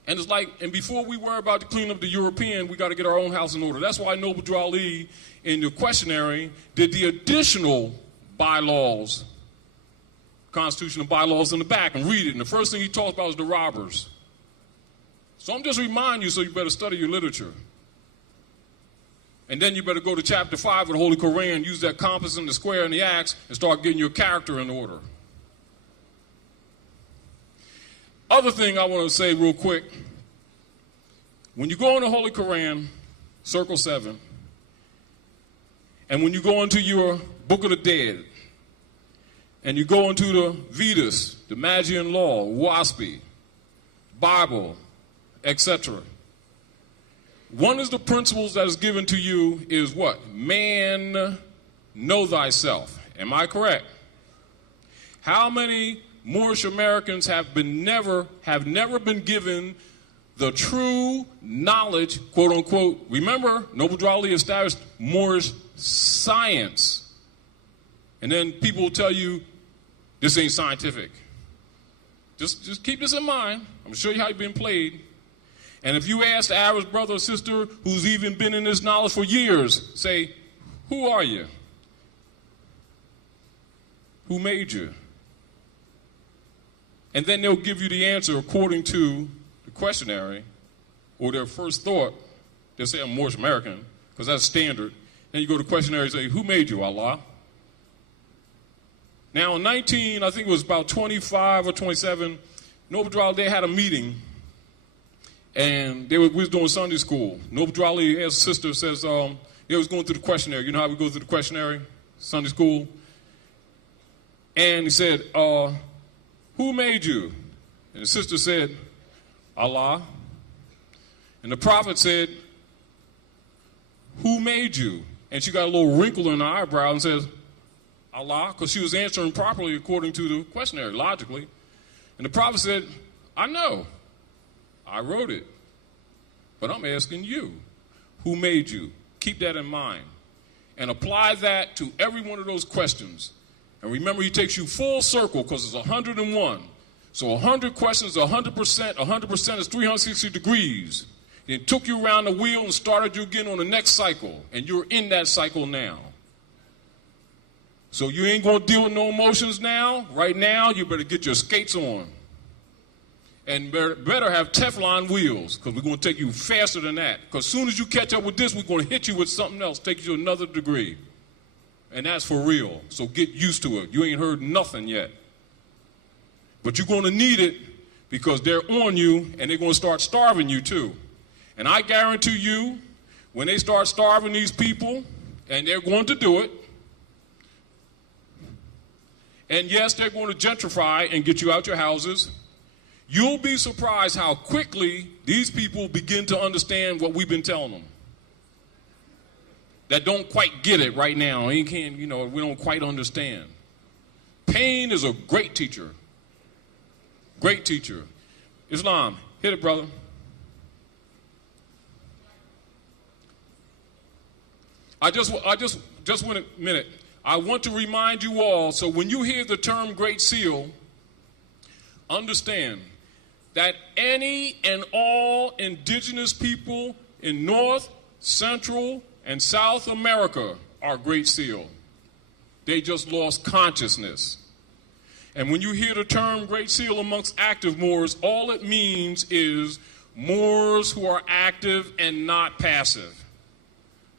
And it's like, and before we worry about to clean up the European, we got to get our own house in order. That's why Noble Drew Ali, in the questionnaire, did the additional bylaws, constitutional bylaws in the back, and read it. And the first thing he talks about is the robbers. So I'm just reminding you, so you better study your literature. And then you better go to chapter 5 of the Holy Quran, use that compass and the square and the axe, and start getting your character in order. Other thing I want to say real quick, when you go in the Holy Quran, circle 7, and when you go into your Book of the Dead, and you go into the Vedas, the Magian Law, Waspi, Bible, etc., one of the principles that is given to you is what? Man, know thyself. Am I correct? How many Moorish Americans have never been given the true knowledge, quote unquote? Remember, Noble Drew Ali established Moorish science. And then people will tell you, this ain't scientific. Just keep this in mind. I'm going to show you how you've been played. And if you ask the average brother or sister who's even been in this knowledge for years, say, who are you? Who made you? And then they'll give you the answer according to the questionnaire, or their first thought. They'll say, I'm Moorish American, because that's standard. Then you go to the questionnaire and say, who made you, Allah? Now, in I think it was about 25 or 27, Noble they had a meeting, and we was doing Sunday school. Noble his sister says, they was going through the questionnaire. You know how we go through the questionnaire, Sunday school? And he said, who made you? And the sister said, Allah. And the prophet said, who made you? And she got a little wrinkle in her eyebrow and says, Allah, because she was answering properly according to the questionnaire, logically. And the prophet said, I know. I wrote it. But I'm asking you, who made you? Keep that in mind. And apply that to every one of those questions. And remember, he takes you full circle because it's 101. So 100 questions, 100%. 100% is 360 degrees. Then took you around the wheel and started you again on the next cycle. And you're in that cycle now. So you ain't going to deal with no emotions now. Right now, you better get your skates on. And better have Teflon wheels, because we're going to take you faster than that. Because as soon as you catch up with this, we're going to hit you with something else, take you to another degree. And that's for real. So get used to it. You ain't heard nothing yet. But you're going to need it because they're on you, and they're going to start starving you too. And I guarantee you, when they start starving these people, and they're going to do it, and yes, they're going to gentrify and get you out your houses, you'll be surprised how quickly these people begin to understand what we've been telling them. That don't quite get it right now. We don't quite understand. Pain is a great teacher. Great teacher. Islam, hit it, brother. I just want a minute. I want to remind you all, so when you hear the term Great Seal, understand that any and all indigenous people in North, Central, and South America are Great Seal. They just lost consciousness. And when you hear the term Great Seal amongst active Moors, all it means is Moors who are active and not passive.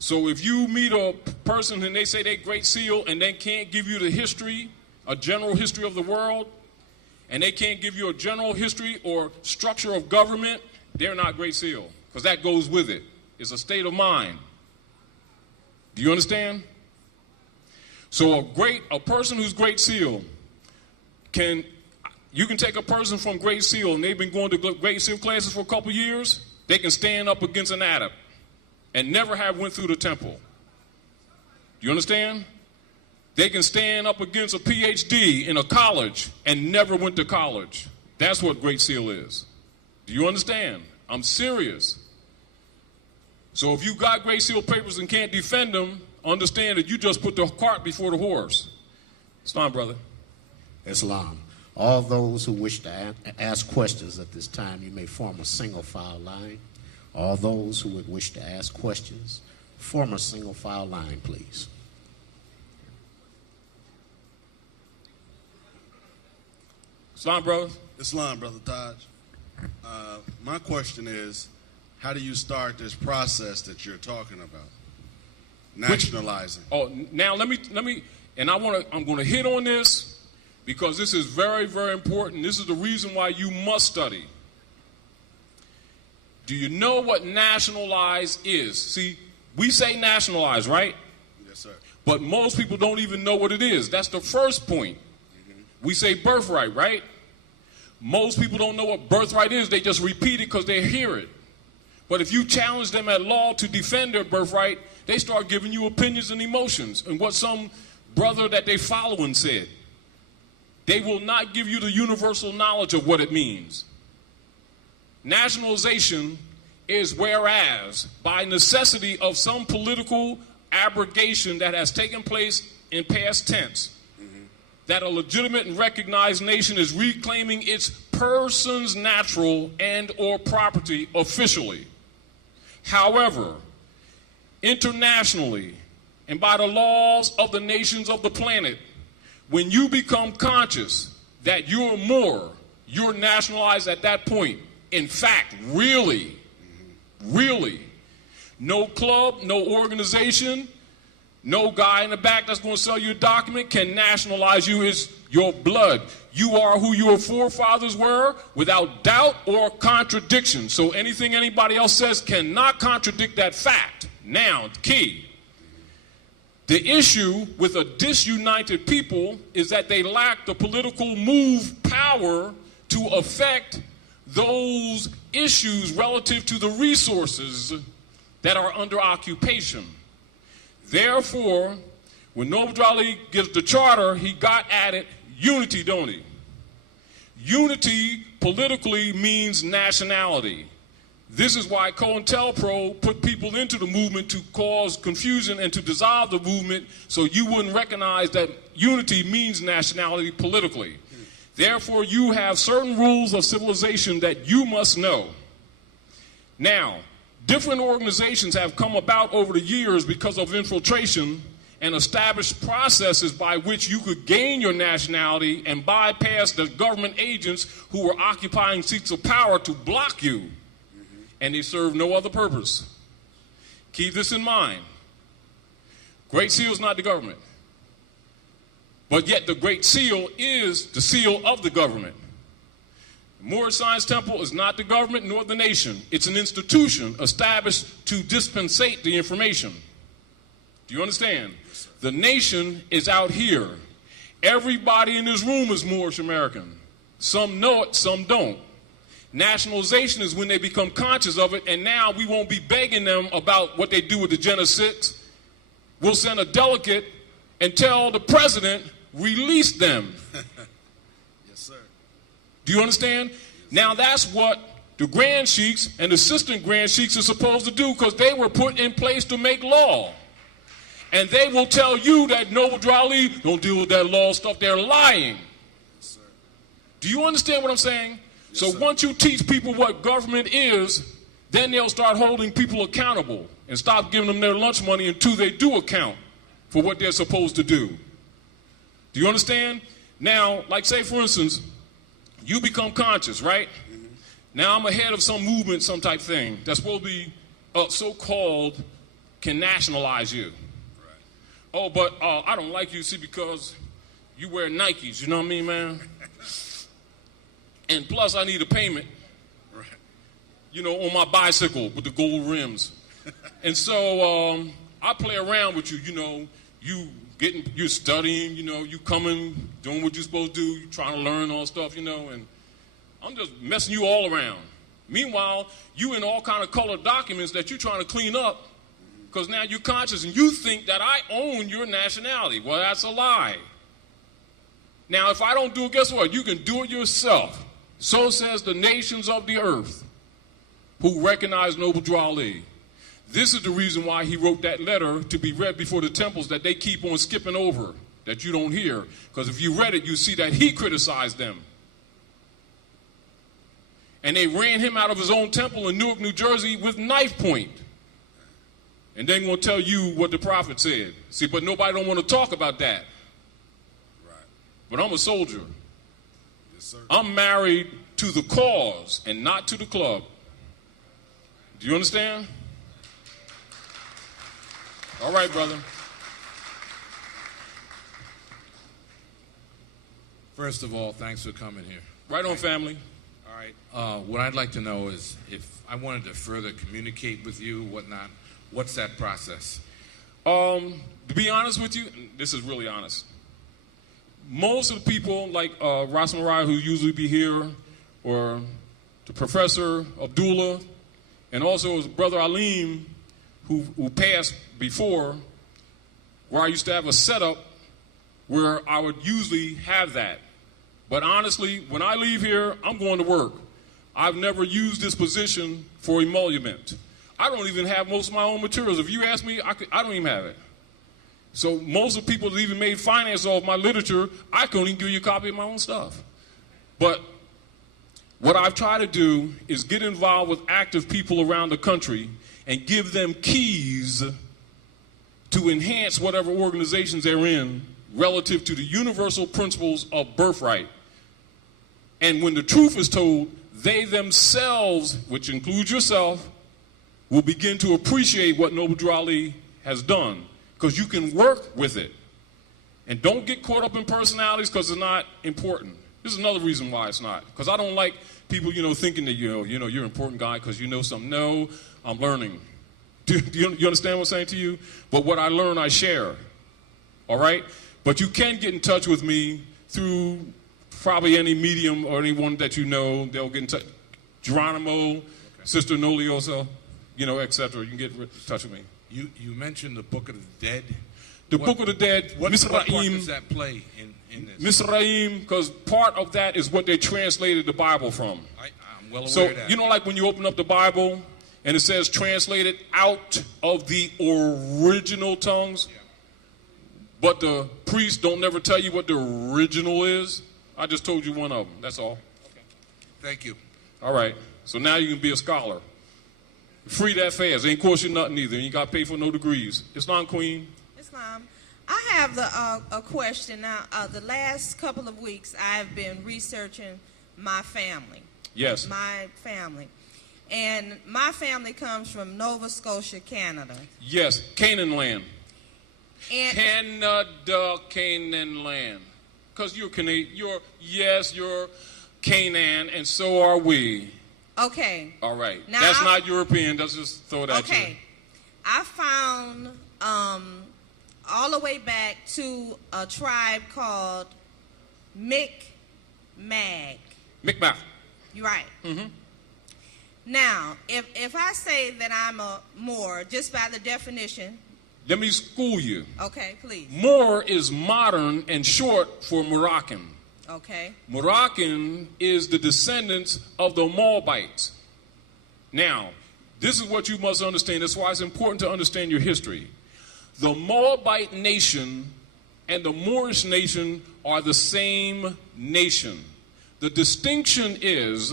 So if you meet a person and they say they're Great Seal and they can't give you the history, a general history of the world, and they can't give you a general history or structure of government, they're not Great Seal, because that goes with it. It's a state of mind. Do you understand? So a person who's Great Seal you can take a person from Great Seal and they've been going to Great Seal classes for a couple years, they can stand up against an Arab and never have went through the temple. Do you understand? They can stand up against a PhD in a college and never went to college. That's what Great Seal is. Do you understand? I'm serious. So if you got Great Seal papers and can't defend them, understand that you just put the cart before the horse. Islam, brother. Islam. All those who wish to ask questions at this time, you may form a single file line. All those who would wish to ask questions, form a single file line, please. Islam, brother. Islam, Brother Taj. My question is, how do you start this process that you're talking about? Nationalizing. Now let me, and I'm going to hit on this because this is very, very important. This is the reason why you must study. Do you know what nationalize is? See, we say nationalize, right? Yes, sir. But most people don't even know what it is. That's the first point. We say birthright, right? Most people don't know what birthright is. They just repeat it because they hear it. But if you challenge them at law to defend their birthright, they start giving you opinions and emotions and what some brother that they following said. They will not give you the universal knowledge of what it means. Nationalization is whereas, by necessity of some political abrogation that has taken place in past tense, that a legitimate and recognized nation is reclaiming its person's natural and or property officially. However, internationally and by the laws of the nations of the planet, when you become conscious that you're Moor, you're nationalized at that point. In fact, really, no club, no organization, no guy in the back that's going to sell you a document can nationalize you. It's your blood. You are who your forefathers were without doubt or contradiction. So anything anybody else says cannot contradict that fact. Now, key. The issue with a disunited people is that they lack the political power to affect those issues relative to the resources that are under occupation. Therefore, when Noble Ali gives the charter, he got at it unity, don't he? Unity politically means nationality. This is why COINTELPRO put people into the movement to cause confusion and to dissolve the movement so you wouldn't recognize that unity means nationality politically. Therefore, you have certain rules of civilization that you must know. Now, different organizations have come about over the years because of infiltration and established processes by which you could gain your nationality and bypass the government agents who were occupying seats of power to block you. And they serve no other purpose. Keep this in mind. Great Seal is not the government. But yet the Great Seal is the seal of the government. The Moorish Science Temple is not the government nor the nation. It's an institution established to dispensate the information. Do you understand? The nation is out here. Everybody in this room is Moorish American. Some know it, some don't. Nationalization is when they become conscious of it, and now we won't be begging them about what they do with the Gen 6. We'll send a delegate and tell the president, release them. Yes, sir. Do you understand? Now that's what the Grand Sheiks and Assistant Grand Sheiks are supposed to do, because they were put in place to make law. And they will tell you that Noble Ali don't deal with that law stuff. They're lying. Yes, sir. Do you understand what I'm saying? Yes, so sir. Once you teach people what government is, then they'll start holding people accountable and stop giving them their lunch money until they do account for what they're supposed to do. Do you understand? Now, like say for instance, you become conscious, right? Mm-hmm. Now I'm ahead of some movement, some type thing that's supposed to be so-called can nationalize you. Right. Oh, but I don't like you, see, because you wear Nikes, you know what I mean, man? And plus I need a payment, Right. you know, on my bicycle with the gold rims. And so I play around with you, you know, you're studying, you know, you coming, doing what you're supposed to do, you're trying to learn all stuff, you know, and I'm just messing you all around. Meanwhile, you in all kind of colored documents that you're trying to clean up because now you're conscious and you think that I own your nationality. Well, that's a lie. Now, if I don't do it, guess what? You can do it yourself. So says the nations of the earth who recognize Noble Ali. This is the reason why he wrote that letter to be read before the temples that they keep on skipping over, that you don't hear. Because if you read it, you see that he criticized them. And they ran him out of his own temple in Newark, New Jersey with knife point. And they're going to tell you what the prophet said. See, but nobody don't want to talk about that. Right. But I'm a soldier. Yes, sir. I'm married to the cause and not to the club. Do you understand? All right, brother. First of all, thanks for coming here. Right on, family. All right. What I'd like to know is if I wanted to further communicate with you, whatnot, what's that process? To be honest with you, this is really honest. Most of the people, like Ras Mariah, who usually be here, or the Professor Abdullah, and also his brother Aleem, who passed before, where I used to have a setup where I would usually have that. But honestly, when I leave here, I'm going to work. I've never used this position for emolument. I don't even have most of my own materials. If you ask me, I don't even have it. So most of the people that even made finance off my literature, I couldn't even give you a copy of my own stuff. But what I've tried to do is get involved with active people around the country and give them keys to enhance whatever organizations they're in relative to the universal principles of birthright. And when the truth is told, they themselves, which includes yourself, will begin to appreciate what Noble Ali has done, because you can work with it. And don't get caught up in personalities because it's not important. This is another reason why it's not. Because I don't like people, thinking that, you're an important guy because you know something. No, I'm learning. Do you understand what I'm saying to you? But what I learn, I share. All right? But you can get in touch with me through probably any medium or anyone that you know. They'll get in touch. Geronimo, Sister Noliosa, et cetera. You can get in touch with me. You mentioned the Book of the Dead. The Book of the Dead, what part Misraim. does that play in this? Misraim, because part of that is what they translated the Bible from. I'm well aware So, of that. like when you open up the Bible and it says translated out of the original tongues, but the priests don't never tell you what the original is? I just told you one of them. That's all. Okay. Thank you. All right. So now you can be a scholar. Free that fast. Ain't cost you nothing either. You ain't got to pay for no degrees. Islam Queen. Islam. I have a question now. The last couple of weeks, I've been researching my family. Yes. My family. And my family comes from Nova Scotia, Canada. Yes. Canaan land. And Canada, Canaan land. Because you're Canadian. You're Canaan, and so are we. Okay. All right. Now That's not European. Let's just throw that to you. Okay. I found all the way back to a tribe called Mi'kmaq. Mi'kmaq. You're right. Mm-hmm. Now, if I say that I'm a Moor, just by the definition. Let me school you. Okay, please. Moor is modern and short for Moroccan. Okay. Moroccan is the descendants of the Moabites. Now, this is what you must understand. That's why it's important to understand your history. The Moabite nation and the Moorish nation are the same nation. The distinction is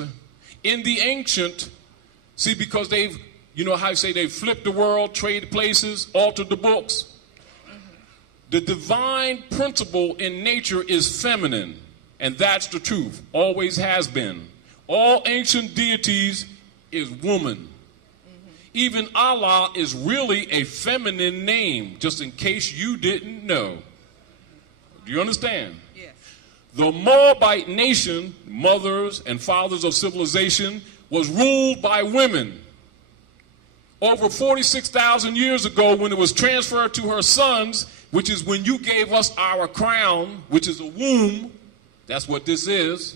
in the ancient, because they've, how you say they've flipped the world, traded places, altered the books. Mm-hmm. The divine principle in nature is feminine. And that's the truth, always has been. All ancient deities is woman. Mm-hmm. Even Allah is really a feminine name, just in case you didn't know. Do you understand? Yes. The Moabite nation, mothers and fathers of civilization, was ruled by women. Over 46,000 years ago, when it was transferred to her sons, which is when you gave us our crown, which is a womb. That's what this is.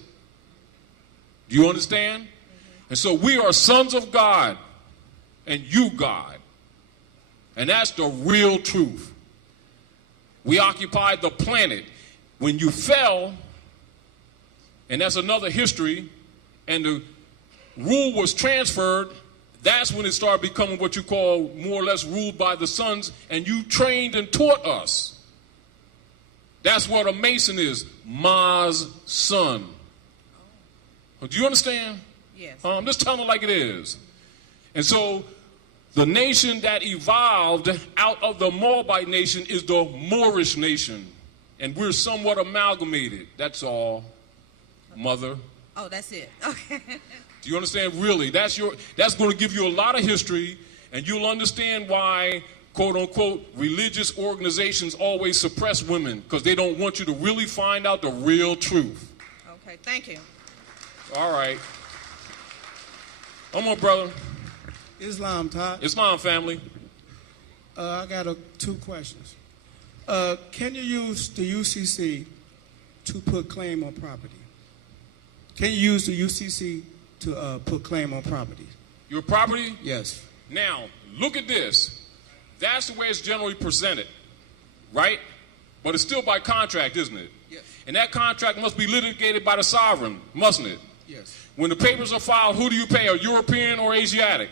Do you understand? Mm-hmm. And so we are sons of God and you God. And that's the real truth. We occupied the planet. When you fell, and that's another history, and the rule was transferred, that's when it started becoming what you call more or less ruled by the sons, and you trained and taught us. That's what a Mason is, Ma's son. Do you understand? Yes. Just tell them like it is. And so the nation that evolved out of the Moabite nation is the Moorish nation. And we're somewhat amalgamated. That's all, mother. Oh, that's it. Okay. Do you understand? Really, that's going to give you a lot of history, and you'll understand why, quote unquote, religious organizations always suppress women, because they don't want you to really find out the real truth. Okay, thank you. All right. Come on, brother. Islam, Todd. Islam family. I got two questions. Can you use the UCC to put claim on property? Can you use the UCC to put claim on property? Your property? Yes. Now, look at this. That's the way it's generally presented, right? But it's still by contract, isn't it? Yes. And that contract must be litigated by the sovereign, mustn't it? Yes. When the papers are filed, who do you pay, a European or Asiatic?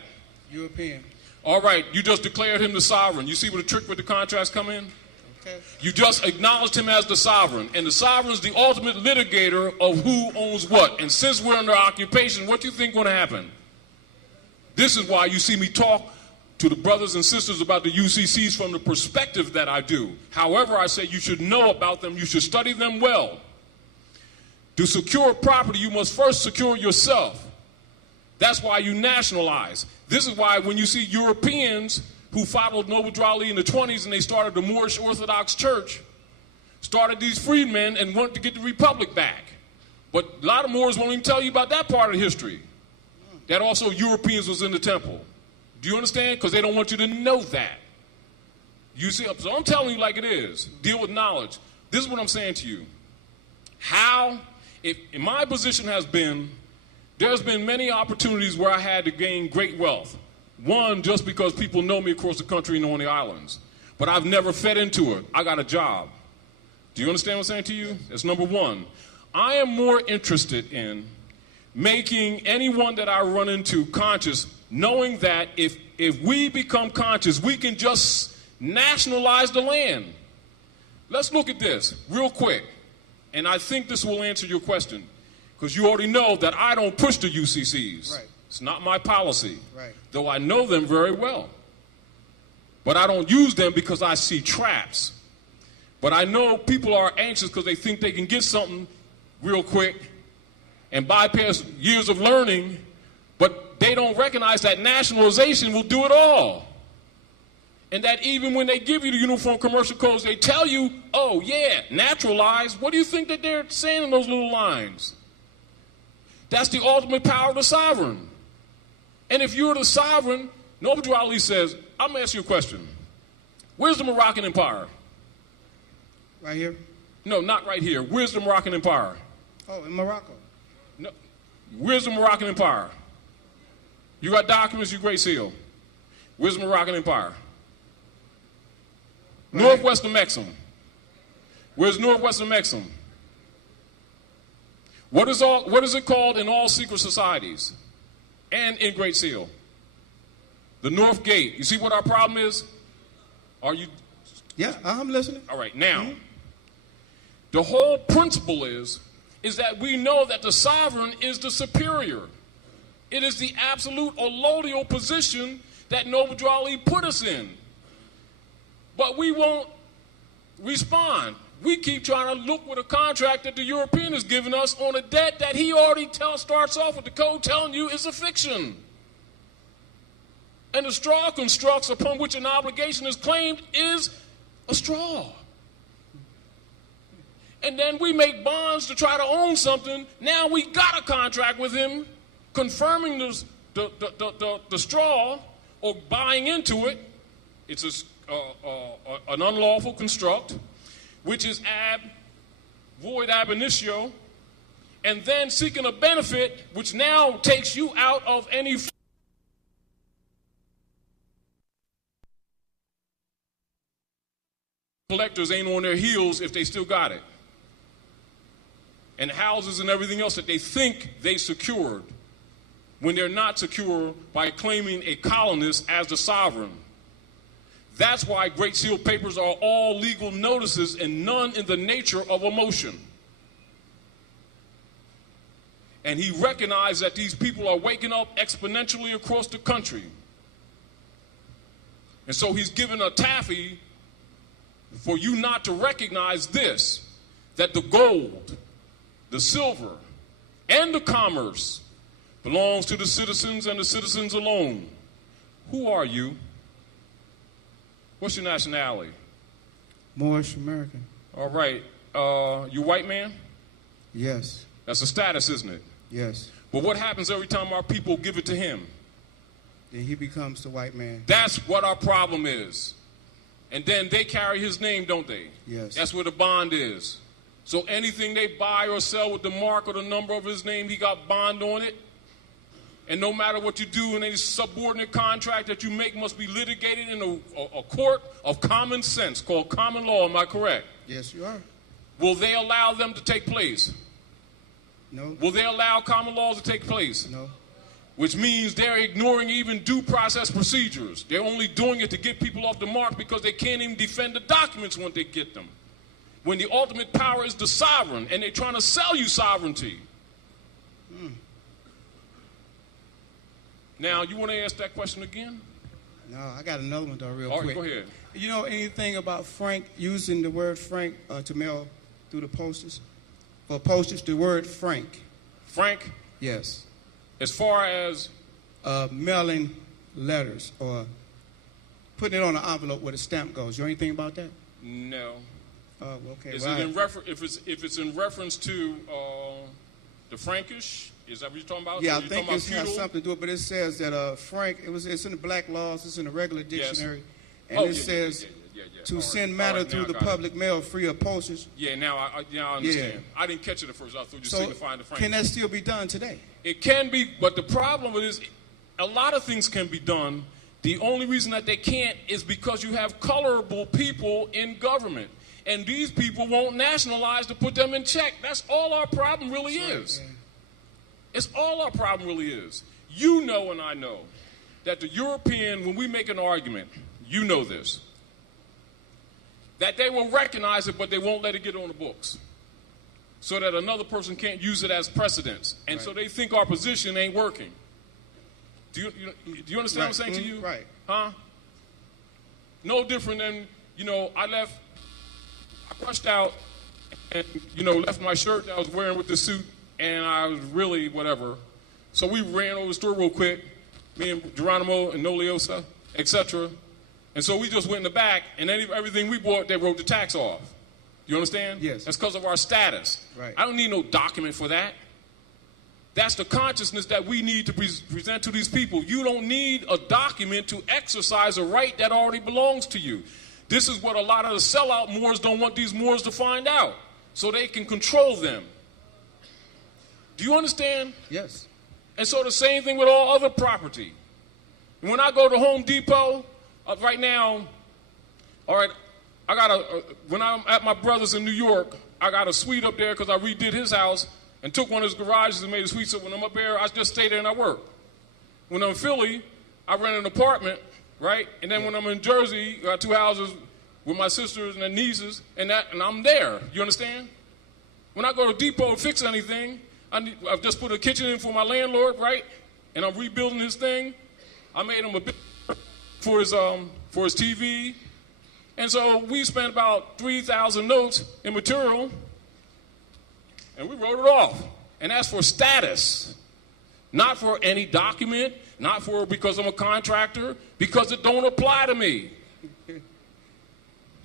European. All right, you just declared him the sovereign. You see where the trick with the contracts come in? Okay. You just acknowledged him as the sovereign, and the sovereign is the ultimate litigator of who owns what. And since we're under occupation, what do you think going to happen? This is why you see me talk to the brothers and sisters about the UCCs from the perspective that I do. However, I say you should know about them, you should study them well. To secure property, you must first secure yourself. That's why you nationalize. This is why when you see Europeans who followed Noble Drew Ali in the 20s and they started the Moorish Orthodox Church, started these freedmen and wanted to get the republic back. But a lot of Moors won't even tell you about that part of history. That also Europeans was in the temple. Do you understand? Because they don't want you to know that. You see, so I'm telling you like it is. Deal with knowledge. This is what I'm saying to you. If in my position has been, there's been many opportunities where I had to gain great wealth. One, just because people know me across the country and on the islands. But I've never fed into it. I got a job. Do you understand what I'm saying to you? That's number one. I am more interested in making anyone that I run into conscious, knowing that if we become conscious, we can just nationalize the land. Let's look at this real quick. And I think this will answer your question. Because you already know that I don't push the UCCs. Right. It's not my policy. Right. Though I know them very well. But I don't use them because I see traps. But I know people are anxious because they think they can get something real quick and bypass years of learning, but they don't recognize that nationalization will do it all. And that even when they give you the Uniform Commercial Codes, they tell you, oh yeah, naturalize. What do you think that they're saying in those little lines? That's the ultimate power of the sovereign. And if you're the sovereign, Noble Ali says, I'm going to ask you a question. Where's the Moroccan Empire? Right here? No, not right here. Where's the Moroccan Empire? Oh, in Morocco. No. Where's the Moroccan Empire? You got documents, you Great Seal. Where's the Moroccan Empire? Right. Northwest Amexem. Where's Northwest Amexem? What is it called in all secret societies and in Great Seal? The North Gate. You see what our problem is? Are you? Yeah, I'm listening. All right, now, the whole principle is that we know that the sovereign is the superior. It is the absolute allodial position that Noble Ali put us in. But we won't respond. We keep trying to look with a contract that the European has given us on a debt that he already starts off with the code telling you is a fiction. And the straw constructs upon which an obligation is claimed is a straw. And then we make bonds to try to own something. Now we got a contract with him confirming the straw or buying into it. It's an unlawful construct, which is void ab initio, and then seeking a benefit which now takes you out of any collectors ain't on their heels if they still got it. And houses and everything else that they think they secured when they're not secure by claiming a colonist as the sovereign. That's why Great Seal papers are all legal notices and none in the nature of a motion. And he recognized that these people are waking up exponentially across the country. And so he's given a taffy for you not to recognize this, that the gold, the silver, and the commerce belongs to the citizens and the citizens alone. Who are you? What's your nationality? Moorish American. All right. You white man? Yes. That's a status, isn't it? Yes. But what happens every time our people give it to him? Then he becomes the white man. That's what our problem is. And then they carry his name, don't they? Yes. That's where the bond is. So anything they buy or sell with the mark or the number of his name, he got bond on it. And no matter what you do in any subordinate contract that you make must be litigated in a court of common sense called common law. Am I correct? Yes, you are. Will they allow them to take place? No. Will they allow common laws to take place? No. Which means they're ignoring even due process procedures. They're only doing it to get people off the mark because they can't even defend the documents when they get them. When the ultimate power is the sovereign, and they're trying to sell you sovereignty. Now, you want to ask that question again? No, I got another one though real All right, quick. go ahead. You know anything about Frank, using the word Frank to mail through the posters? For postage, the word Frank. Frank? Yes. As far as? Mailing letters or putting it on an envelope where the stamp goes. You know anything about that? No. Okay. Is it in if it's in reference to the Frankish? Is that what you're talking about? Yeah, so I think it has feudal? something to do with it, but it says that Frank, it's in the black laws, it's in the regular dictionary, and Oh, it says to All send right. matter All right, through now I the got it. public mail free of postage. Yeah, now I understand. I didn't catch it at first. I thought you were So signifying the Frankish. can that still be done today? It can be, but the problem with it is a lot of things can be done. The only reason that they can't is because you have colorable people in government. And these people won't nationalize to put them in check. That's all our problem really is. Yeah. It's all our problem really is. You know and I know that the European, when we make an argument, you know this, that they will recognize it, but they won't let it get on the books so that another person can't use it as precedence. And so they think our position ain't working. Do you understand what I'm saying to you? Right. Huh? No different than, I crushed out and, left my shirt that I was wearing with the suit, and I was really whatever. So we ran over the store real quick, me and Geronimo and Noliosa, etc. And so we just went in the back, and everything we bought, they wrote the tax off. You understand? Yes. That's because of our status. Right. I don't need no document for that. That's the consciousness that we need to present to these people. You don't need a document to exercise a right that already belongs to you. This is what a lot of the sellout Moors don't want these Moors to find out, so they can control them. Do you understand? Yes. And so the same thing with all other property. When I go to Home Depot, right now, all right, when I'm at my brother's in New York, I got a suite up there because I redid his house and took one of his garages and made a suite. So when I'm up there, I just stay there and I work. When I'm in Philly, I rent an apartment, right? And then when I'm in Jersey, I got 2 houses with my sisters and their nieces, and I'm there. You understand? When I go to Depot to fix anything, I've just put a kitchen in for my landlord, right? And I'm rebuilding his thing. I made him a bit for his TV. And so we spent about 3,000 notes in material, and we wrote it off. And that's for status, not for any document, not for because I'm a contractor, because it don't apply to me.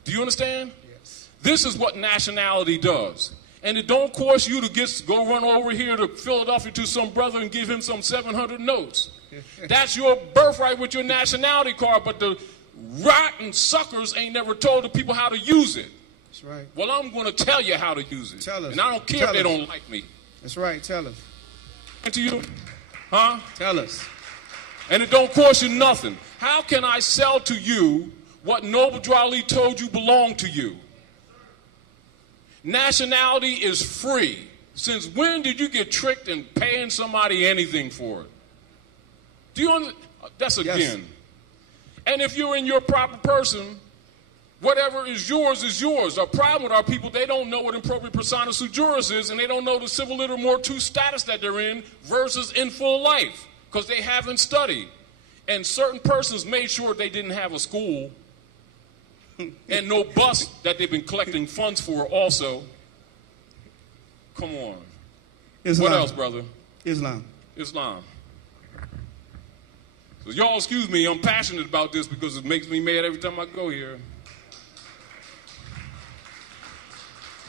Do you understand? Yes. This is what nationality does. And it don't cost you to go run over here to Philadelphia to some brother and give him some 700 notes. That's your birthright with your nationality card, but the rotten suckers ain't never told the people how to use it. That's right. Well, I'm going to tell you how to use it. Tell us. And I don't care if they don't like me. That's right. Tell us. And to you? Huh? Tell us. And it don't cost you nothing. How can I sell to you what Noble Drawley told you belonged to you? Nationality is free. Since when did you get tricked in paying somebody anything for it? Do you understand? That's again. Yes. And if you're in your proper person, whatever is yours is yours. Our problem with our people, they don't know what impropriate persona sui juris is, and they don't know the civil liter mortu status that they're in versus in full life, because they haven't studied. And certain persons made sure they didn't have a school and no bus that they've been collecting funds for also. Come on. Islam. What else, brother? Islam. Islam. So y'all excuse me, I'm passionate about this because it makes me mad every time I go here.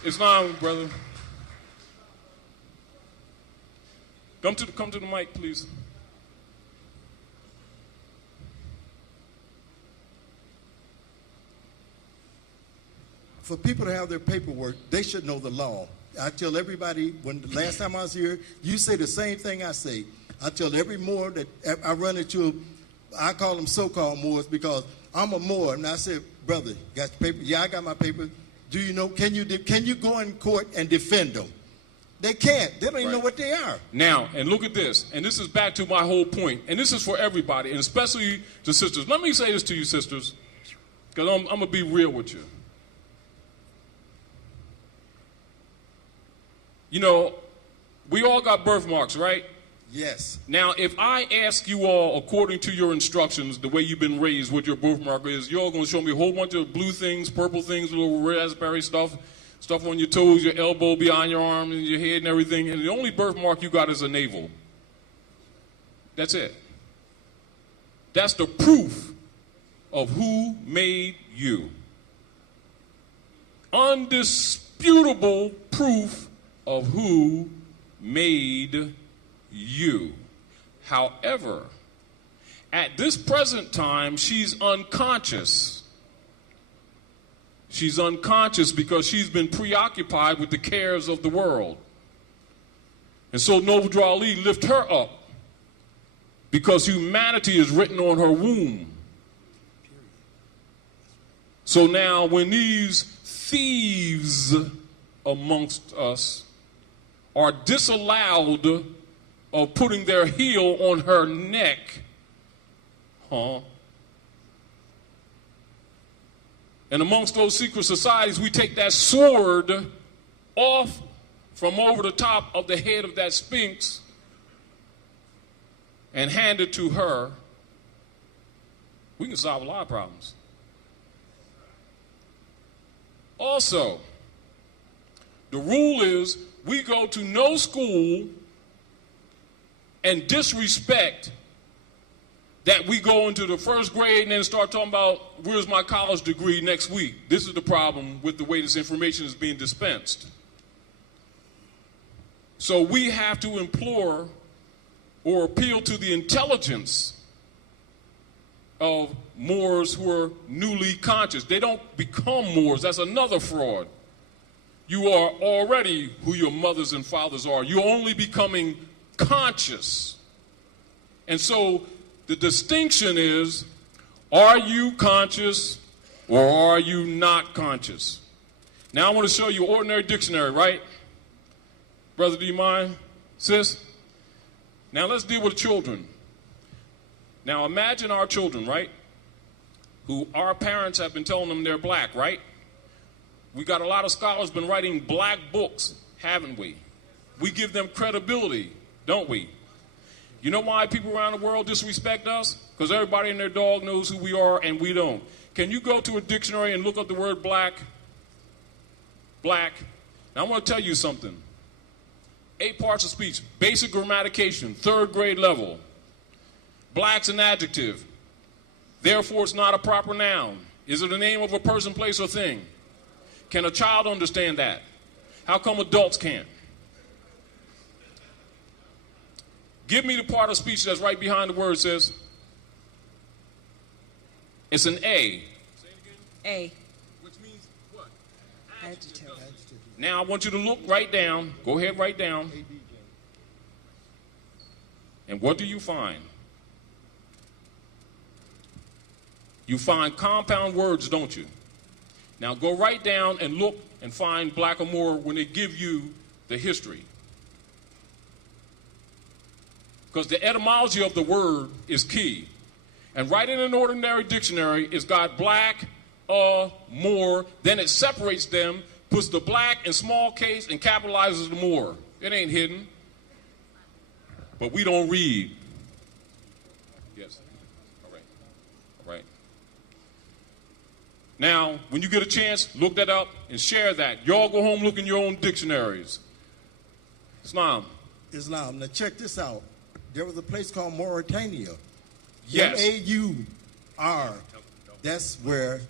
Islam, brother. Come to the mic, please. For people to have their paperwork, they should know the law. I tell everybody, when the last time I was here, you say the same thing I say. I tell every Moor that I run into, I call them so-called Moors because I'm a Moor. And I said, brother, you got your paper? Yeah, I got my paper. Do you know, can you go in court and defend them? They can't. They don't even know what they are. Now, and look at this. And this is back to my whole point. And this is for everybody, and especially the sisters. Let me say this to you, sisters, because I'm going to be real with you. You know, we all got birthmarks, right? Yes. Now, if I ask you all, according to your instructions, the way you've been raised, what your birthmark is, you're all going to show me a whole bunch of blue things, purple things, little raspberry stuff on your toes, your elbow, behind your arm, and your head and everything, and the only birthmark you got is a navel. That's it. That's the proof of who made you. undisputable proof of who made you. However, at this present time, she's unconscious. She's unconscious because she's been preoccupied with the cares of the world. And so Noble Ali lift her up because humanity is written on her womb. So now when these thieves amongst us are disallowed of putting their heel on her neck, and amongst those secret societies, we take that sword off from over the top of the head of that Sphinx and hand it to her, we can solve a lot of problems. Also, the rule is we go to no school and disrespect that we go into the first grade and then start talking about where's my college degree next week. This is the problem with the way this information is being dispensed. So we have to implore or appeal to the intelligence of Moors who are newly conscious. They don't become Moors. That's another fraud. You are already who your mothers and fathers are. You're only becoming conscious. And so the distinction is, are you conscious or are you not conscious? Now I want to show you ordinary dictionary, right? Brother, do you mind? Sis? Now let's deal with children. Now imagine our children, right? Who our parents have been telling them they're black, right? We got a lot of scholars been writing black books, haven't we? We give them credibility, don't we? You know why people around the world disrespect us? Because everybody and their dog knows who we are and we don't. Can you go to a dictionary and look up the word black? Black. Now I want to tell you something. 8 parts of speech, basic grammatication, 3rd grade level. Black's an adjective. Therefore, it's not a proper noun. Is it the name of a person, place, or thing? Can a child understand that? How come adults can't? Give me the part of speech that's right behind the word, sis. It's an A. Say it again. A. Which means what? Adjective. Now I want you to look right down. Go ahead, write down. And what do you find? You find compound words, don't you? Now go right down and look and find black or Moor when they give you the history. Because the etymology of the word is key. And right in an ordinary dictionary, it's got black, Moor, then it separates them, puts the black in small case and capitalizes the Moor. It ain't hidden. But we don't read. Yes. All right. All right. Now, when you get a chance, look that up and share that. Y'all go home, look in your own dictionaries. Islam. Now check this out. There was a place called Mauritania. Yes. M-A-U-R. That's where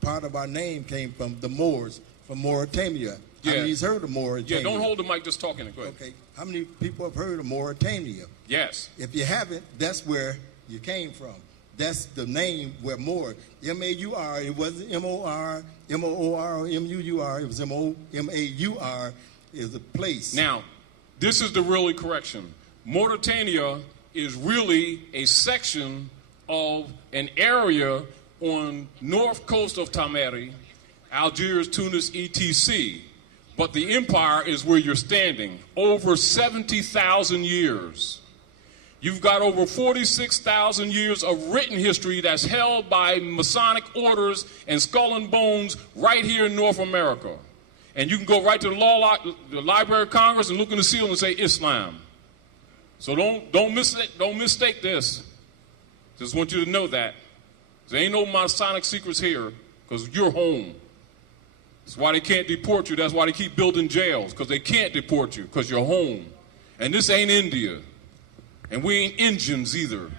part of our name came from, the Moors, from Mauritania. Yeah. How many's heard of Mauritania? Yeah, don't hold the mic, just talking. Go ahead. Okay. How many people have heard of Mauritania? Yes. If you haven't, that's where you came from. That's the name where Moor, M-A-U-R, it wasn't M-O-R, M-O-O-R, or M-U-U-R, it was M-O-M-A-U-R, is a place. Now, this is the really correction. Mauritania is really a section of an area on north coast of Tamari, Algiers, Tunis, etc. But the empire is where you're standing. Over 70,000 years. You've got over 46,000 years of written history that's held by Masonic orders and skull and bones right here in North America. And you can go right to the Library of Congress and look in the seal and say Islam. So don't mistake this. Just want you to know that. There ain't no Masonic secrets here because you're home. That's why they can't deport you. That's why they keep building jails, because they can't deport you because you're home. And this ain't India. And we ain't Indians either.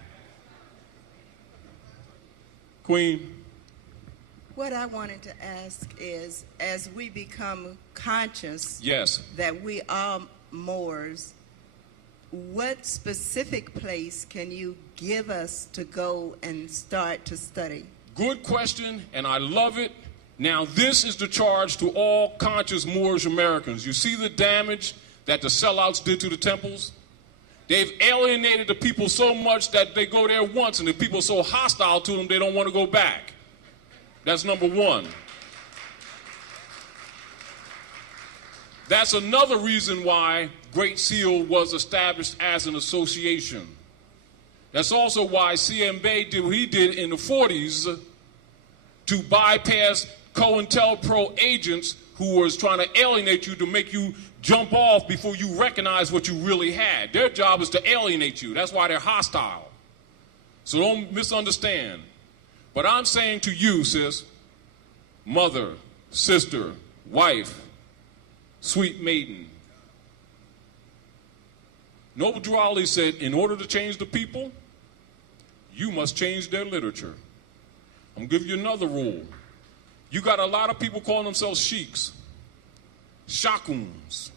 Queen? What I wanted to ask is, as we become conscious Yes. that we are Moors, what specific place can you give us to go and start to study? Good question, and I love it. Now, this is the charge to all conscious Moorish Americans. You see the damage that the sellouts did to the temples? They've alienated the people so much that they go there once, and the people are so hostile to them, they don't want to go back. That's number one. That's another reason why Great Seal was established as an association. That's also why CM Bey did what he did in the 40s to bypass COINTELPRO agents who was trying to alienate you to make you jump off before you recognize what you really had. Their job is to alienate you. That's why they're hostile. So don't misunderstand. But I'm saying to you, sis, mother, sister, wife, sweet maiden, Noble Drew Ali said, in order to change the people, you must change their literature. I'm going to give you another rule. You got a lot of people calling themselves sheiks, shakuns,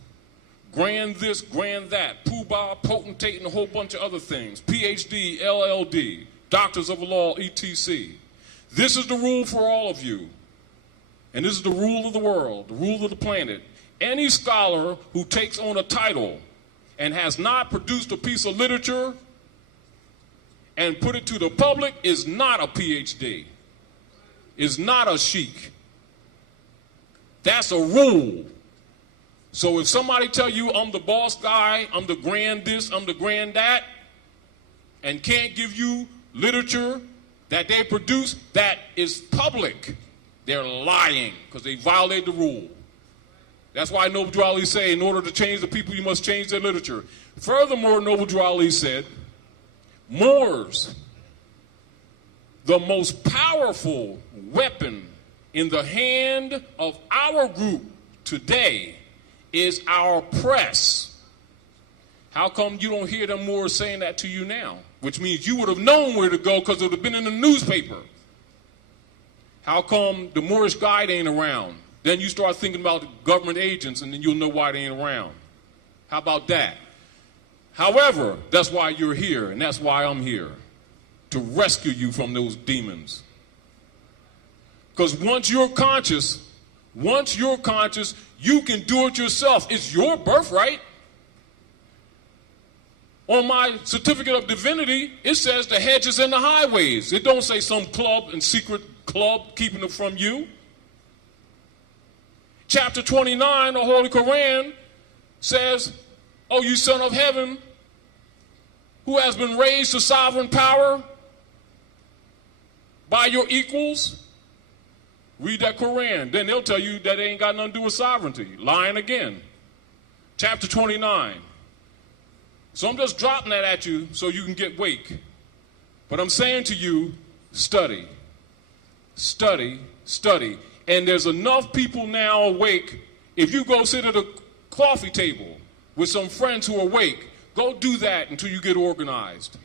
grand this, grand that, poobah, potentate, and a whole bunch of other things, PhD, LLD, doctors of the law, etc. This is the rule for all of you, and this is the rule of the world, the rule of the planet. Any scholar who takes on a title and has not produced a piece of literature and put it to the public is not a PhD, is not a sheik. That's a rule. So if somebody tell you I'm the boss guy, I'm the grand this, I'm the grand that, and can't give you literature that they produce that is public, they're lying because they violate the rule. That's why Noble Drew Ali say, in order to change the people, you must change their literature. Furthermore, Noble Drew Ali said, Moors, the most powerful weapon in the hand of our group today is our press. How come you don't hear them Moors saying that to you now? Which means you would have known where to go because it would have been in the newspaper. How come the Moorish guide ain't around? Then you start thinking about the government agents, and then you'll know why they ain't around. How about that? However, that's why you're here, and that's why I'm here, to rescue you from those demons. Because once you're conscious, you can do it yourself. It's your birthright. On my certificate of divinity, it says the hedges and the highways. It don't say some club and secret club keeping it from you. Chapter 29, the Holy Quran says, "O you son of heaven, who has been raised to sovereign power by your equals," read that Quran. Then they'll tell you that it ain't got nothing to do with sovereignty. Lying again. Chapter 29. So I'm just dropping that at you so you can get wake. But I'm saying to you, study. Study, study. And there's enough people now awake. If you go sit at a coffee table with some friends who are awake, go do that until you get organized.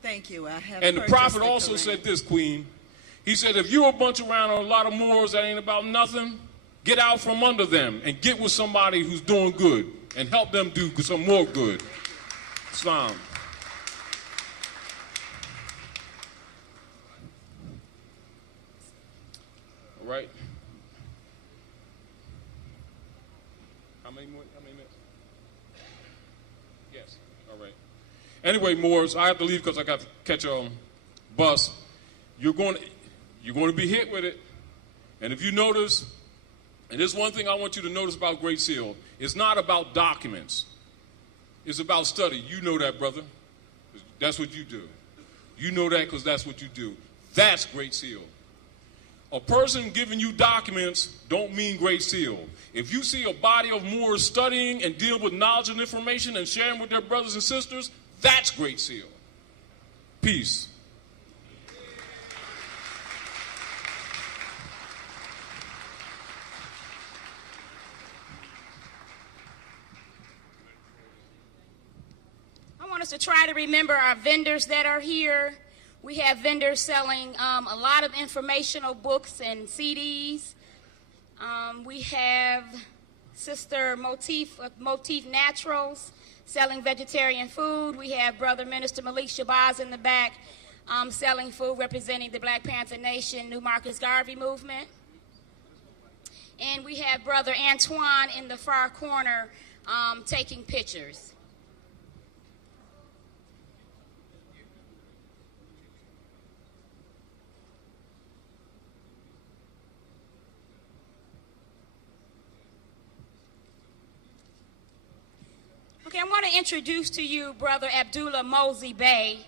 Thank you. I have. And the prophet also said this, Queen. He said, if you're a bunch around a lot of Moors that ain't about nothing, get out from under them and get with somebody who's doing good and help them do some more good. Islam. All right. How many minutes? Yes. All right. Anyway, Moors, I have to leave because I got to catch a bus. You're going to be hit with it. And if you notice, and there's one thing I want you to notice about Great Seal, it's not about documents. It's about study. You know that, brother. That's what you do. You know that because that's what you do. That's Great Seal. A person giving you documents don't mean Great Seal. If you see a body of Moors studying and dealing with knowledge and information and sharing with their brothers and sisters, that's Great Seal. Peace. I want us to try to remember our vendors that are here We have vendors selling a lot of informational books and CDs. We have Sister Motif Naturals selling vegetarian food. We have Brother Minister Malik Shabazz in the back selling food representing the Black Panther Nation, New Marcus Garvey movement. And we have Brother Antoine in the far corner taking pictures. Okay, I want to introduce to you Brother Abdullah Mosi Bey.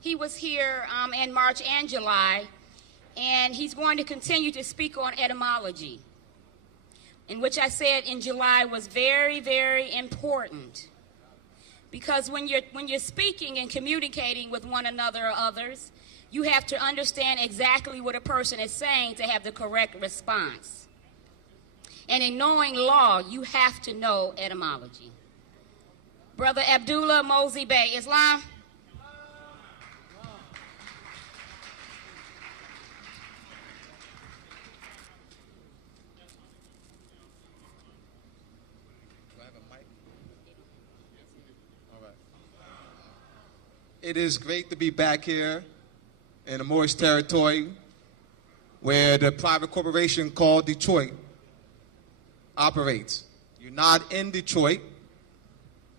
He was here in March and July, and he's going to continue to speak on etymology, in which I said in July was very, very important. Because when you're speaking and communicating with one another or others, you have to understand exactly what a person is saying to have the correct response. And in knowing law, you have to know etymology. Brother Abdullah Mosi Bey, Islam. It is great to be back here in the Moorish territory where the private corporation called Detroit operates. You're not in Detroit.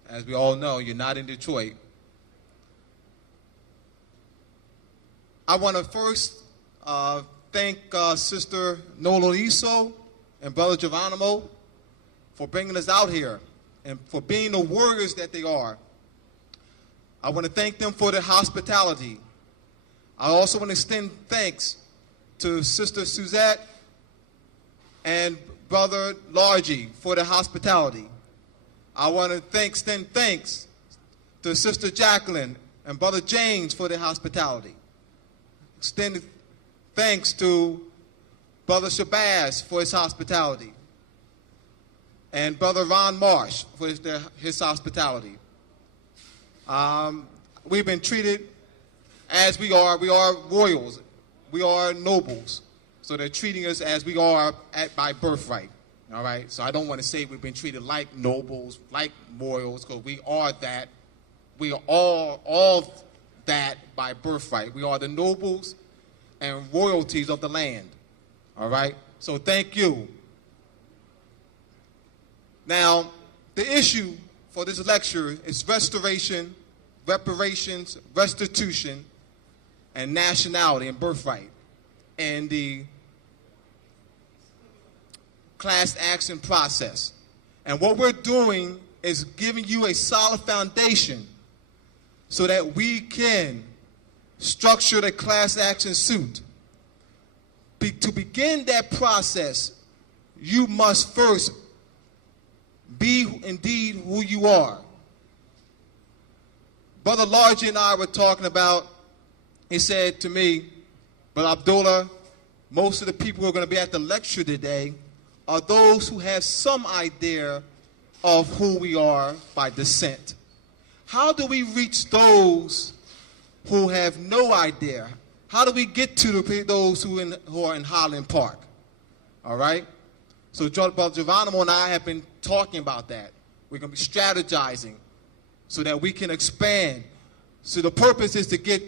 As we all know, you're not in Detroit. I want to first thank Sister Nola Iso and Brother Geronimo for bringing us out here and for being the warriors that they are. I want to thank them for their hospitality. I also want to extend thanks to Sister Suzette and Brother Largy for their hospitality. I want to extend thanks to Sister Jacqueline and Brother James for their hospitality. Extend thanks to Brother Shabazz for his hospitality. And Brother Ron Marsh for his hospitality. We've been treated as we are. We are royals. We are nobles. So they're treating us as we are by birthright. All right? So I don't want to say we've been treated like nobles, like royals, because we are that. We are all that by birthright. We are the nobles and royalties of the land. All right? So thank you. Now, the issue for this lecture is restoration, reparations, restitution, and nationality and birthright, and the class action process. And what we're doing is giving you a solid foundation so that we can structure the class action suit. To begin that process, you must first be indeed who you are. Brother Largy and I were talking about, he said to me, Brother Abdullah, most of the people who are going to be at the lecture today are those who have some idea of who we are by descent. How do we reach those who have no idea? How do we get to those who are in Highland Park? All right? So Brother Geronimo and I have been talking about that. We're going to be strategizing so that we can expand. So the purpose is to get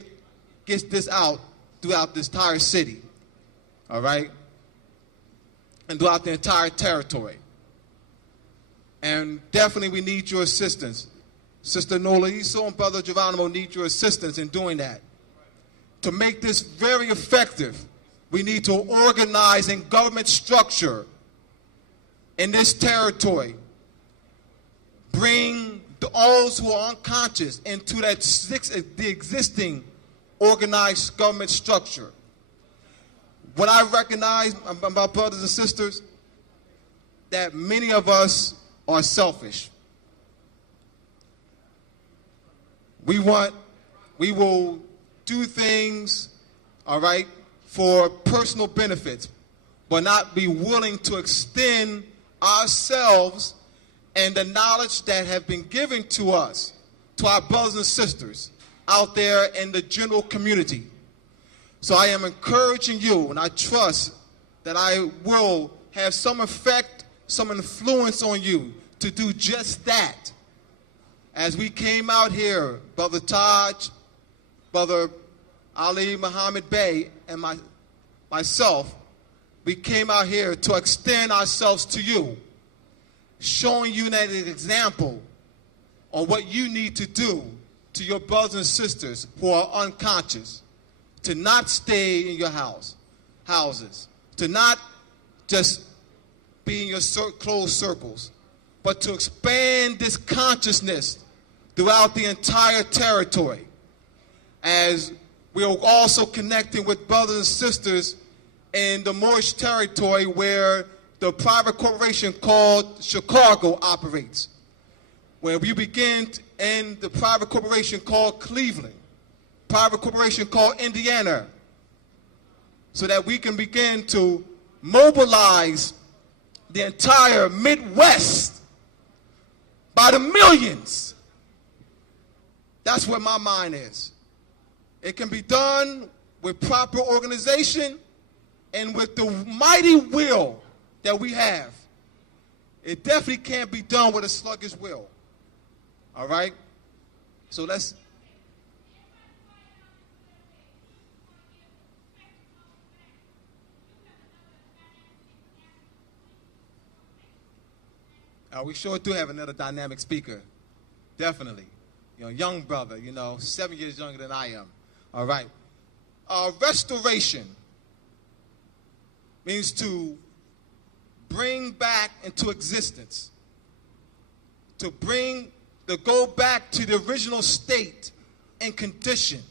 this out throughout this entire city. All right? And throughout the entire territory. And definitely we need your assistance. Sister Nola Iso and Brother Geronimo need your assistance in doing that. To make this very effective, we need to organize in government structure in this territory. Bring those who are unconscious into the existing organized government structure. What I recognize, my brothers and sisters, that many of us are selfish. We will do things, all right, for personal benefits, but not be willing to extend ourselves and the knowledge that have been given to us, to our brothers and sisters out there in the general community. So I am encouraging you, and I trust that I will have some effect, some influence on you to do just that. As we came out here, Brother Taj, Brother Ali Muhammad Bey, and myself, we came out here to extend ourselves to you, showing you that an example on what you need to do to your brothers and sisters who are unconscious, to not stay in your houses, to not just be in your closed circles, but to expand this consciousness throughout the entire territory. As we are also connecting with brothers and sisters in the Moorish territory where the private corporation called Chicago operates, where we begin in the private corporation called Cleveland, private corporation called Indiana, so that we can begin to mobilize the entire Midwest by the millions. That's where my mind is. It can be done with proper organization and with the mighty will that we have. It definitely can't be done with a sluggish will. All right? So let's... we sure do have another dynamic speaker. Definitely. Young brother, 7 years younger than I am. All right. Restoration means to bring back into existence, to go back to the original state and condition,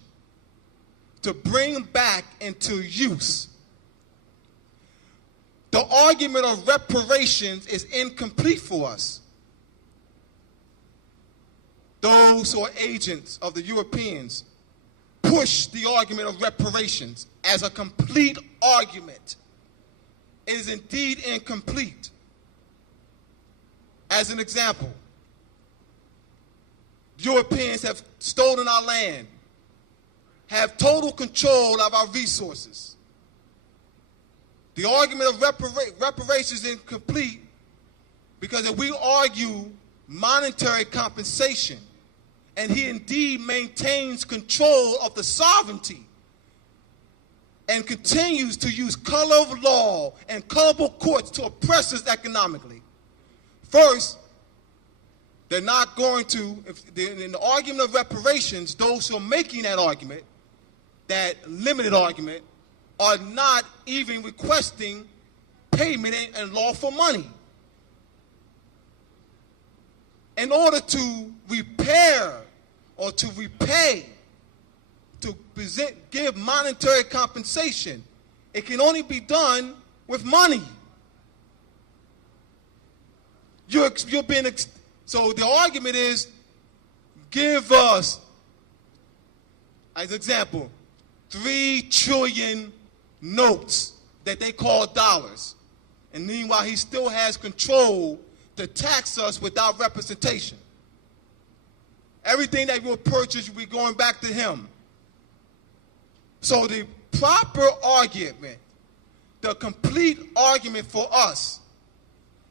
to bring back into use. The argument of reparations is incomplete for us. Those who are agents of the Europeans push the argument of reparations as a complete argument. It is indeed incomplete. As an example, Europeans have stolen our land, have total control of our resources. The argument of reparations is incomplete because if we argue monetary compensation, and he indeed maintains control of the sovereignty and continues to use color of law and colorable courts to oppress us economically. First, they're not going to, in the argument of reparations, those who are making that argument, that limited argument, are not even requesting payment and lawful money. In order to repair or to repay, to give monetary compensation, it can only be done with money. So the argument is, give us, as an example, 3 trillion notes that they call dollars. And meanwhile, he still has control to tax us without representation. Everything that we'll purchase will be going back to him. So the proper argument, the complete argument for us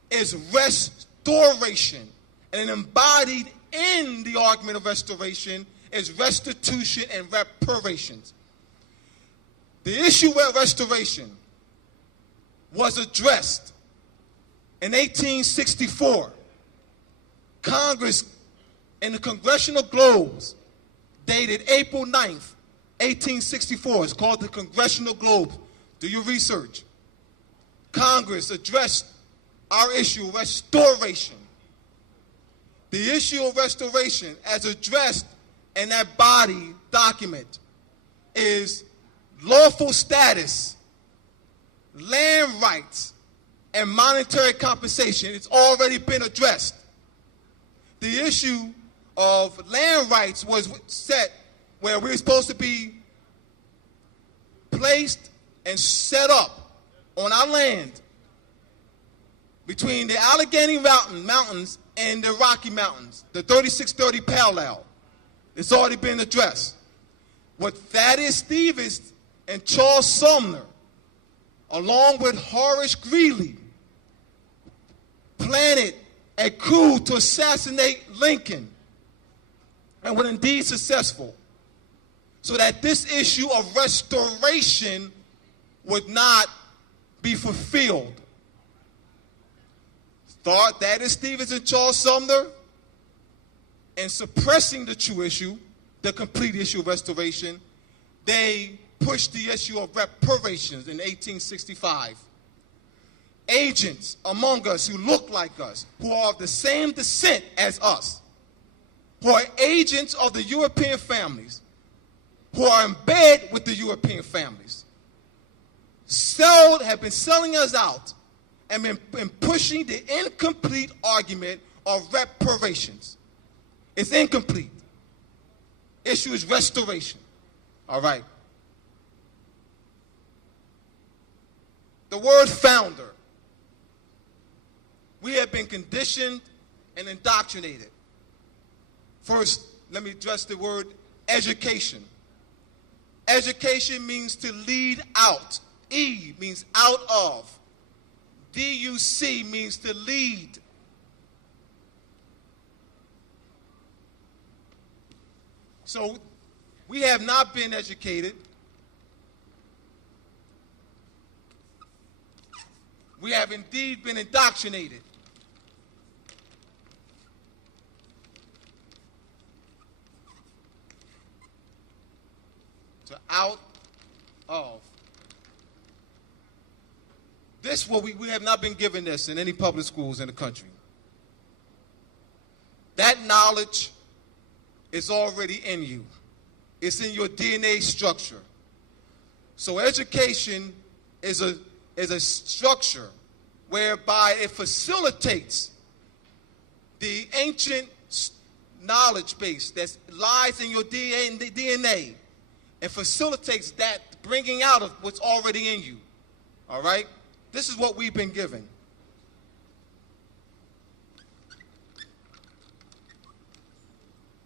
is restoration. And embodied in the argument of restoration is restitution and reparations. The issue with restoration was addressed in 1864. Congress, in the Congressional Globes, dated April 9th, 1864, it's called the Congressional Globe. Do your research. Congress addressed our issue, restoration. The issue of restoration, as addressed in that body document, is lawful status, land rights, and monetary compensation. It's already been addressed. The issue of land rights was set where we're supposed to be placed and set up on our land between the Allegheny Mountains and the Rocky Mountains, the 3630 parallel. It's already been addressed. What Thaddeus Stevens and Charles Sumner, along with Horace Greeley, planted a coup to assassinate Lincoln, and were indeed successful, so that this issue of restoration would not be fulfilled. Thought that is Stevens and Charles Sumner, and suppressing the true issue, the complete issue of restoration, they pushed the issue of reparations in 1865. Agents among us who look like us, who are of the same descent as us, who are agents of the European families, who are in bed with the European families, have been selling us out and been pushing the incomplete argument of reparations. It's incomplete. Issue is restoration. All right. The word founder. We have been conditioned and indoctrinated. First, let me address the word education. Education means to lead out. E means out of. D-U-C means to lead. So we have not been educated. We have indeed been indoctrinated. To out of. This, what we have not been given this in any public schools in the country. That knowledge is already in you. It's in your DNA structure. So education is a structure whereby it facilitates the ancient knowledge base that lies in your DNA and facilitates that bringing out of what's already in you. All right? This is what we've been given.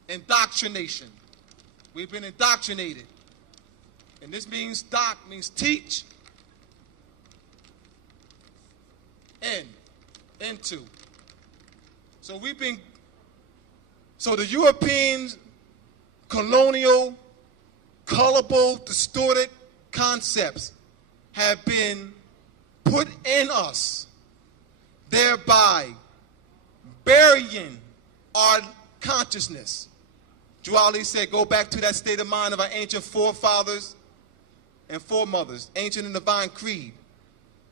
Indoctrination. We've been indoctrinated. And this means doc means teach. Into. So the Europeans' colonial, colorful, distorted concepts have been put in us, thereby burying our consciousness. Juali said, go back to that state of mind of our ancient forefathers and foremothers, ancient and divine creed,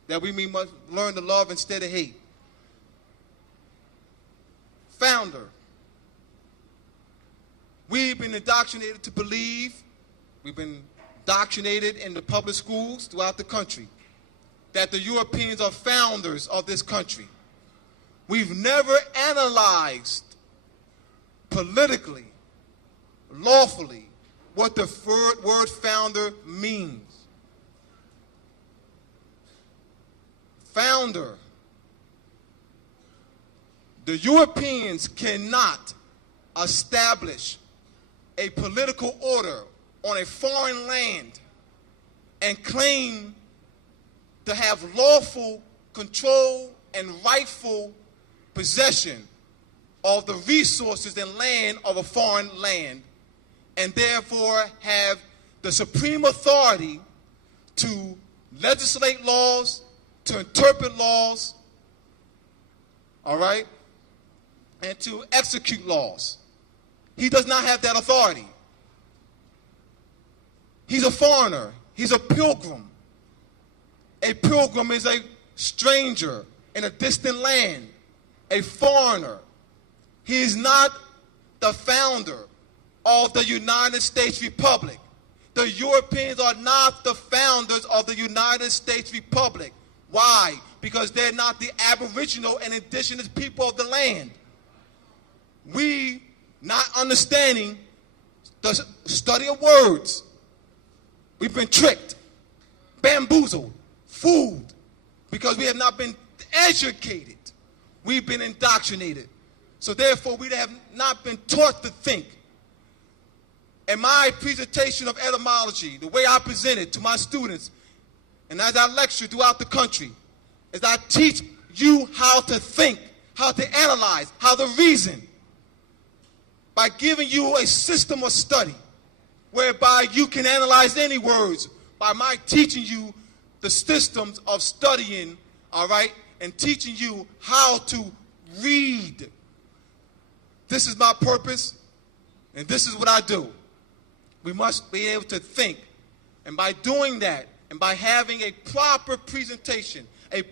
that we must learn to love instead of hate. Founder. We've been indoctrinated to believe, we've been indoctrinated in the public schools throughout the country, that the Europeans are founders of this country. We've never analyzed politically, lawfully, what the word founder means. Founder. The Europeans cannot establish a political order on a foreign land and claim to have lawful control and rightful possession of the resources and land of a foreign land, and therefore have the supreme authority to legislate laws, to interpret laws, all right, and to execute laws. He does not have that authority. He's a foreigner. He's a pilgrim. A pilgrim is a stranger in a distant land, a foreigner. He is not the founder of the United States Republic. The Europeans are not the founders of the United States Republic. Why? Because they're not the aboriginal and indigenous people of the land. We, not understanding the study of words, we've been tricked, bamboozled, fooled, because we have not been educated. We've been indoctrinated. So therefore, we have not been taught to think. in my presentation of etymology, the way I present it to my students, and as I lecture throughout the country, is I teach you how to think, how to analyze, how to reason, by giving you a system of study whereby you can analyze any words by my teaching you the systems of studying, all right, and teaching you how to read. This is my purpose, and this is what I do. We must be able to think, and by doing that, and by having a proper presentation, a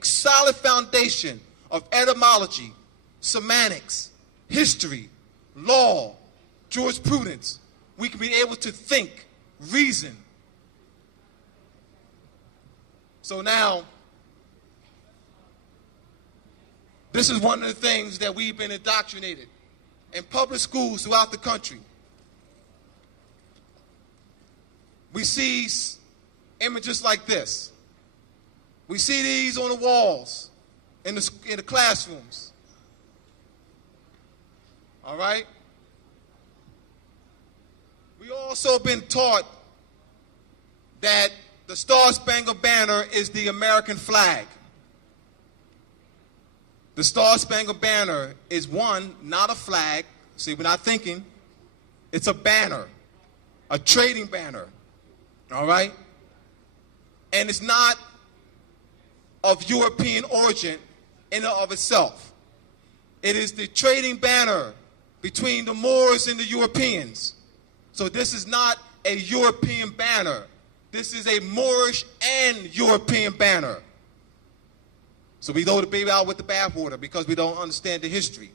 solid foundation of etymology, semantics, history, law, jurisprudence, we can be able to think, reason. So now, this is one of the things that we've been indoctrinated in public schools throughout the country. We see images like this. We see these on the walls in the classrooms. All right? We also been taught that the Star-Spangled Banner is the American flag. The Star-Spangled Banner is one, not a flag. See, we're not thinking. It's a banner, a trading banner. All right? And it's not of European origin in and of itself. It is the trading banner between the Moors and the Europeans. So this is not a European banner. This is a Moorish and European banner. So we throw the baby out with the bathwater because we don't understand the history.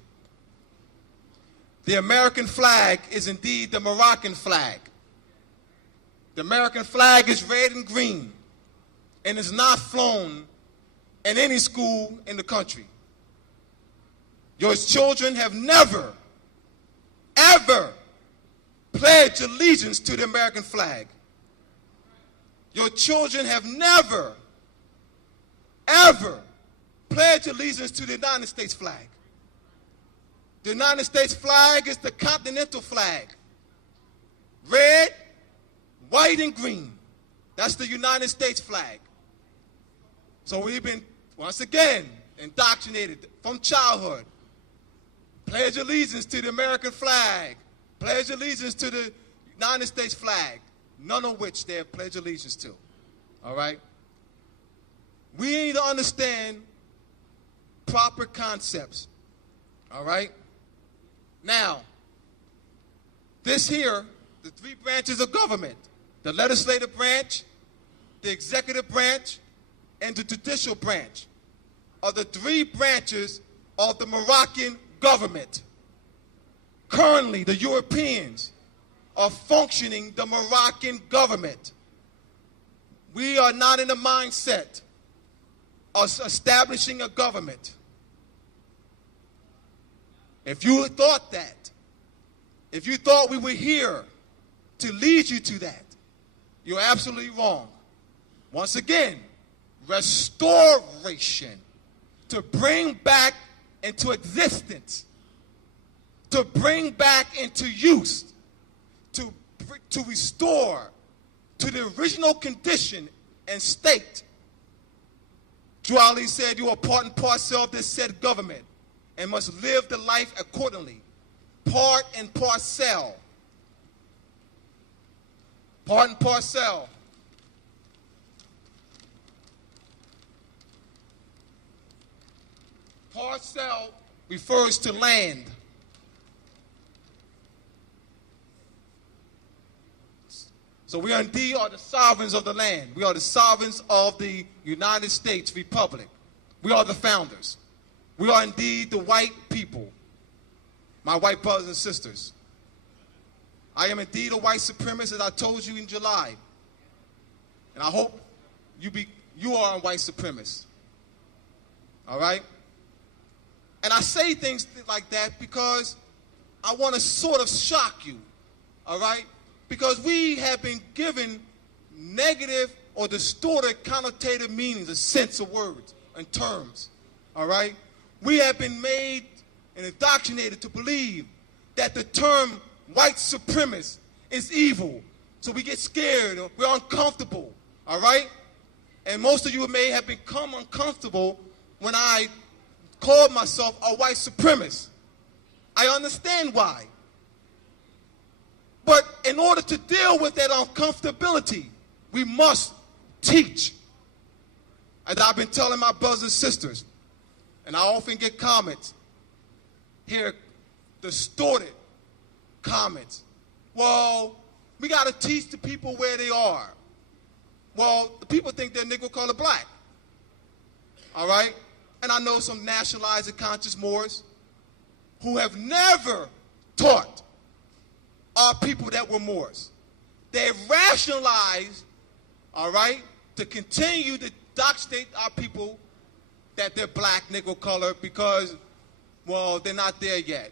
The American flag is indeed the Moroccan flag. The American flag is red and green and is not flown in any school in the country. Your children have never, ever pledged allegiance to the American flag. Your children have never, ever pledged allegiance to the United States flag. The United States flag is the continental flag. Red, white, and green. That's the United States flag. So we've been, once again, indoctrinated from childhood. Pledge allegiance to the American flag. Pledge allegiance to the United States flag. None of which they have pledged allegiance to. All right? We need to understand proper concepts. All right? Now, this here, the three branches of government, the legislative branch, the executive branch, and the judicial branch, are the three branches of the Moroccan government. Currently, the Europeans are functioning the Moroccan government. We are not in the mindset of establishing a government. If you thought that, if you thought we were here to lead you to that, you're absolutely wrong. Once again, restoration, to bring back into existence, to bring back into use, to restore to the original condition and state. Juali said you are part and parcel of this said government and must live the life accordingly. Part and parcel. Part and parcel. Parcel refers to land. So we indeed are the sovereigns of the land. We are the sovereigns of the United States Republic. We are the founders. We are indeed the white people, my white brothers and sisters. I am indeed a white supremacist, as I told you in July. And I hope you are a white supremacist. All right? And I say things like that because I want to sort of shock you. All right? Because we have been given negative or distorted connotative meanings, a sense of words and terms. All right? We have been made and indoctrinated to believe that the term white supremacist is evil. So we get scared, or we're uncomfortable, all right? And most of you may have become uncomfortable when I called myself a white supremacist. I understand why. But in order to deal with that uncomfortability, we must teach. As I've been telling my brothers and sisters, and I often get comments, hear distorted comments. Well, we got to teach the people where they are. Well, the people think they're Negro, color, black. All right? And I know some nationalized and conscious Moors who have never taught our people that were Moors. They've rationalized, all right, to continue to doxstate our people that they're black, Negro, color, because, well, they're not there yet,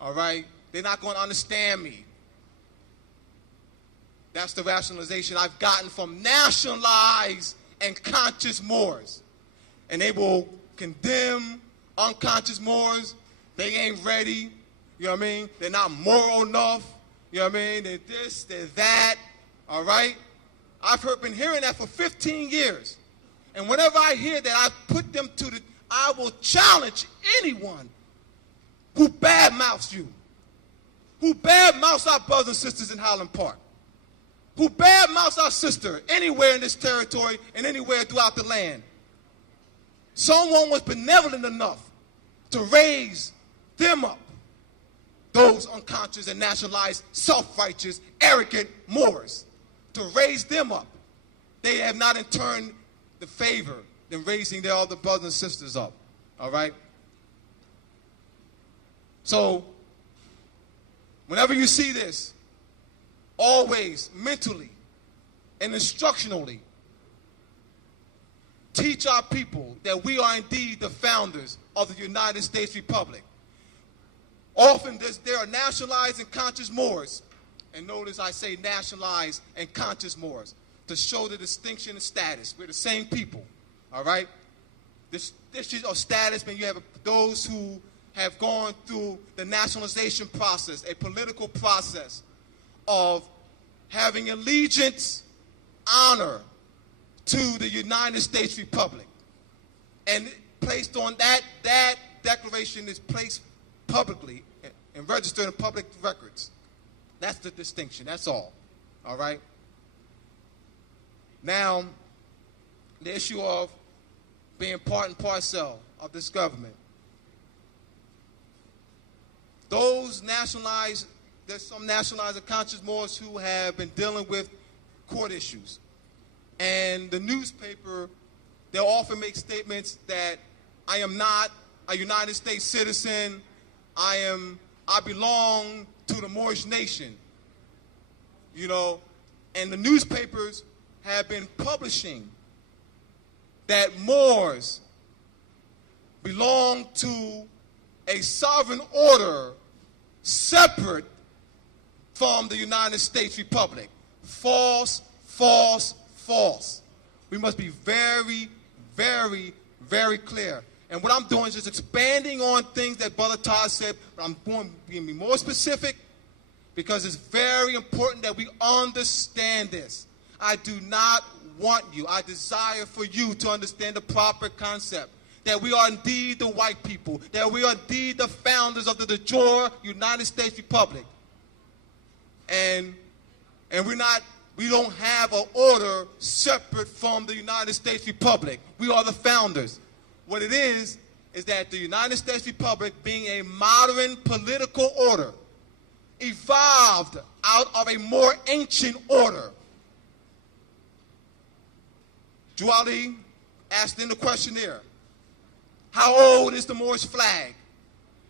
all right? They're not going to understand me. That's the rationalization I've gotten from nationalized and conscious Moors. And they will condemn unconscious Moors. They ain't ready, you know what I mean? They're not moral enough, you know what I mean? They're this, they're that, all right? I've been hearing that for 15 years. And whenever I hear that, I put them to I will challenge anyone who badmouths you, who badmouths our brothers and sisters in Highland Park, who badmouths our sister anywhere in this territory and anywhere throughout the land. Someone was benevolent enough to raise them up, those unconscious and nationalized, self-righteous, arrogant Moors, to raise them up. They have not in turn the favor in raising their other brothers and sisters up, all right? So, whenever you see this, always mentally and instructionally teach our people that we are indeed the founders of the United States Republic. Often there are nationalized and conscious Moors, and notice I say nationalized and conscious Moors, to show the distinction and status. We're the same people, all right? This is a status when you have those who have gone through the nationalization process, a political process of having allegiance, honor to the United States Republic. And placed on that declaration is placed publicly and registered in public records. That's the distinction, that's all right? Now, the issue of being part and parcel of this government. Those nationalized, there's some nationalized and conscious Moors who have been dealing with court issues. And the newspaper, they'll often make statements that I am not a United States citizen, I belong to the Moorish nation, you know, and the newspapers have been publishing that Moors belong to a sovereign order separate from the United States Republic. False, false, false. We must be very, very, very clear. And what I'm doing is just expanding on things that Brother Taj said, but I'm going to be more specific because it's very important that we understand this. I do not want you, I desire for you to understand the proper concept that we are indeed the white people, that we are indeed the founders of the de jure United States Republic. And we don't have an order separate from the United States Republic. We are the founders. What it is that the United States Republic, being a modern political order, evolved out of a more ancient order. Juali asked in the questionnaire, how old is the Moorish flag?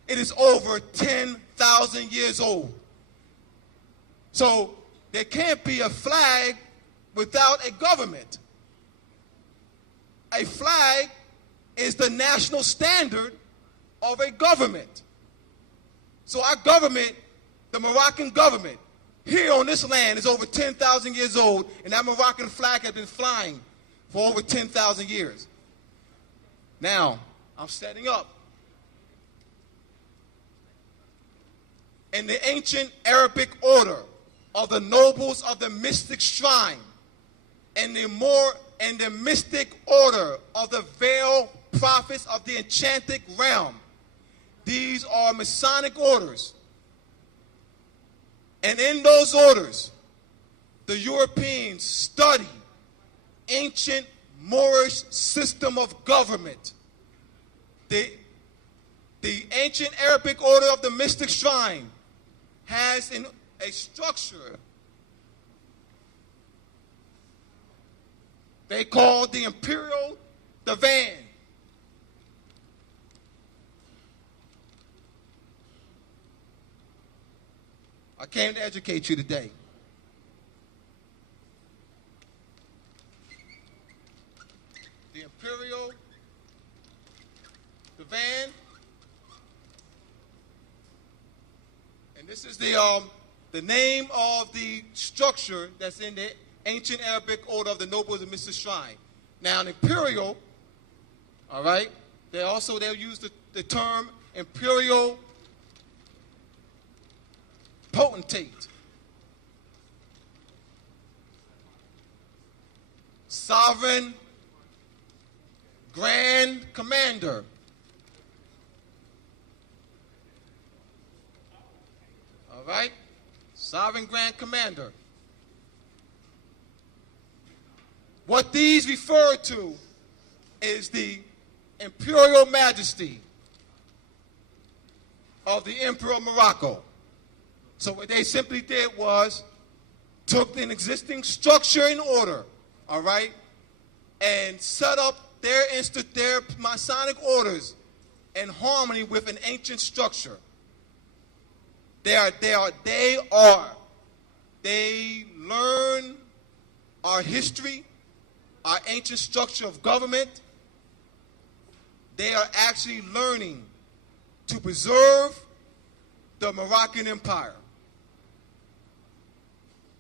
It is over 10,000 years old. So there can't be a flag without a government. A flag is the national standard of a government. So our government, the Moroccan government, here on this land is over 10,000 years old, and that Moroccan flag has been flying for over 10,000 years. Now, I'm setting up. In the ancient Arabic order, of the nobles of the mystic shrine and the mystic order of the veiled prophets of the enchanted realm. These are Masonic orders. And in those orders, the Europeans study ancient Moorish system of government. The ancient Arabic order of the mystic shrine has a structure they call the imperial divan. I came to educate you today. The imperial divan, and this is the name of the structure that's in the ancient Arabic order of the nobles of Mr. Shrine. Now, an imperial, all right, they'll use the term imperial potentate. Sovereign Grand Commander. All right? Sovereign Grand Commander. What these refer to is the imperial majesty of the Emperor of Morocco. So what they simply did was took an existing structure in order, all right, and set up their Masonic orders in harmony with an ancient structure. They learn our history, our ancient structure of government. They are actually learning to preserve the Moroccan Empire.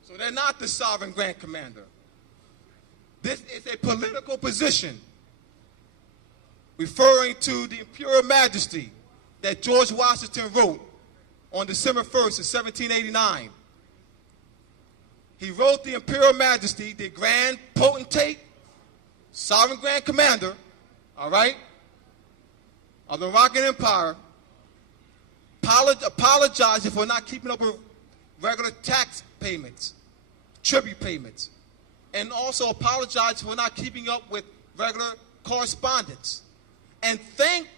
So they're not the sovereign Grand Commander. This is a political position referring to the imperial majesty that George Washington wrote on December 1st of 1789. He wrote the imperial majesty, the grand potentate, sovereign grand commander, all right, of the Moroccan Empire, apologizing for not keeping up with regular tax payments, tribute payments, and also apologizing for not keeping up with regular correspondence, and thanked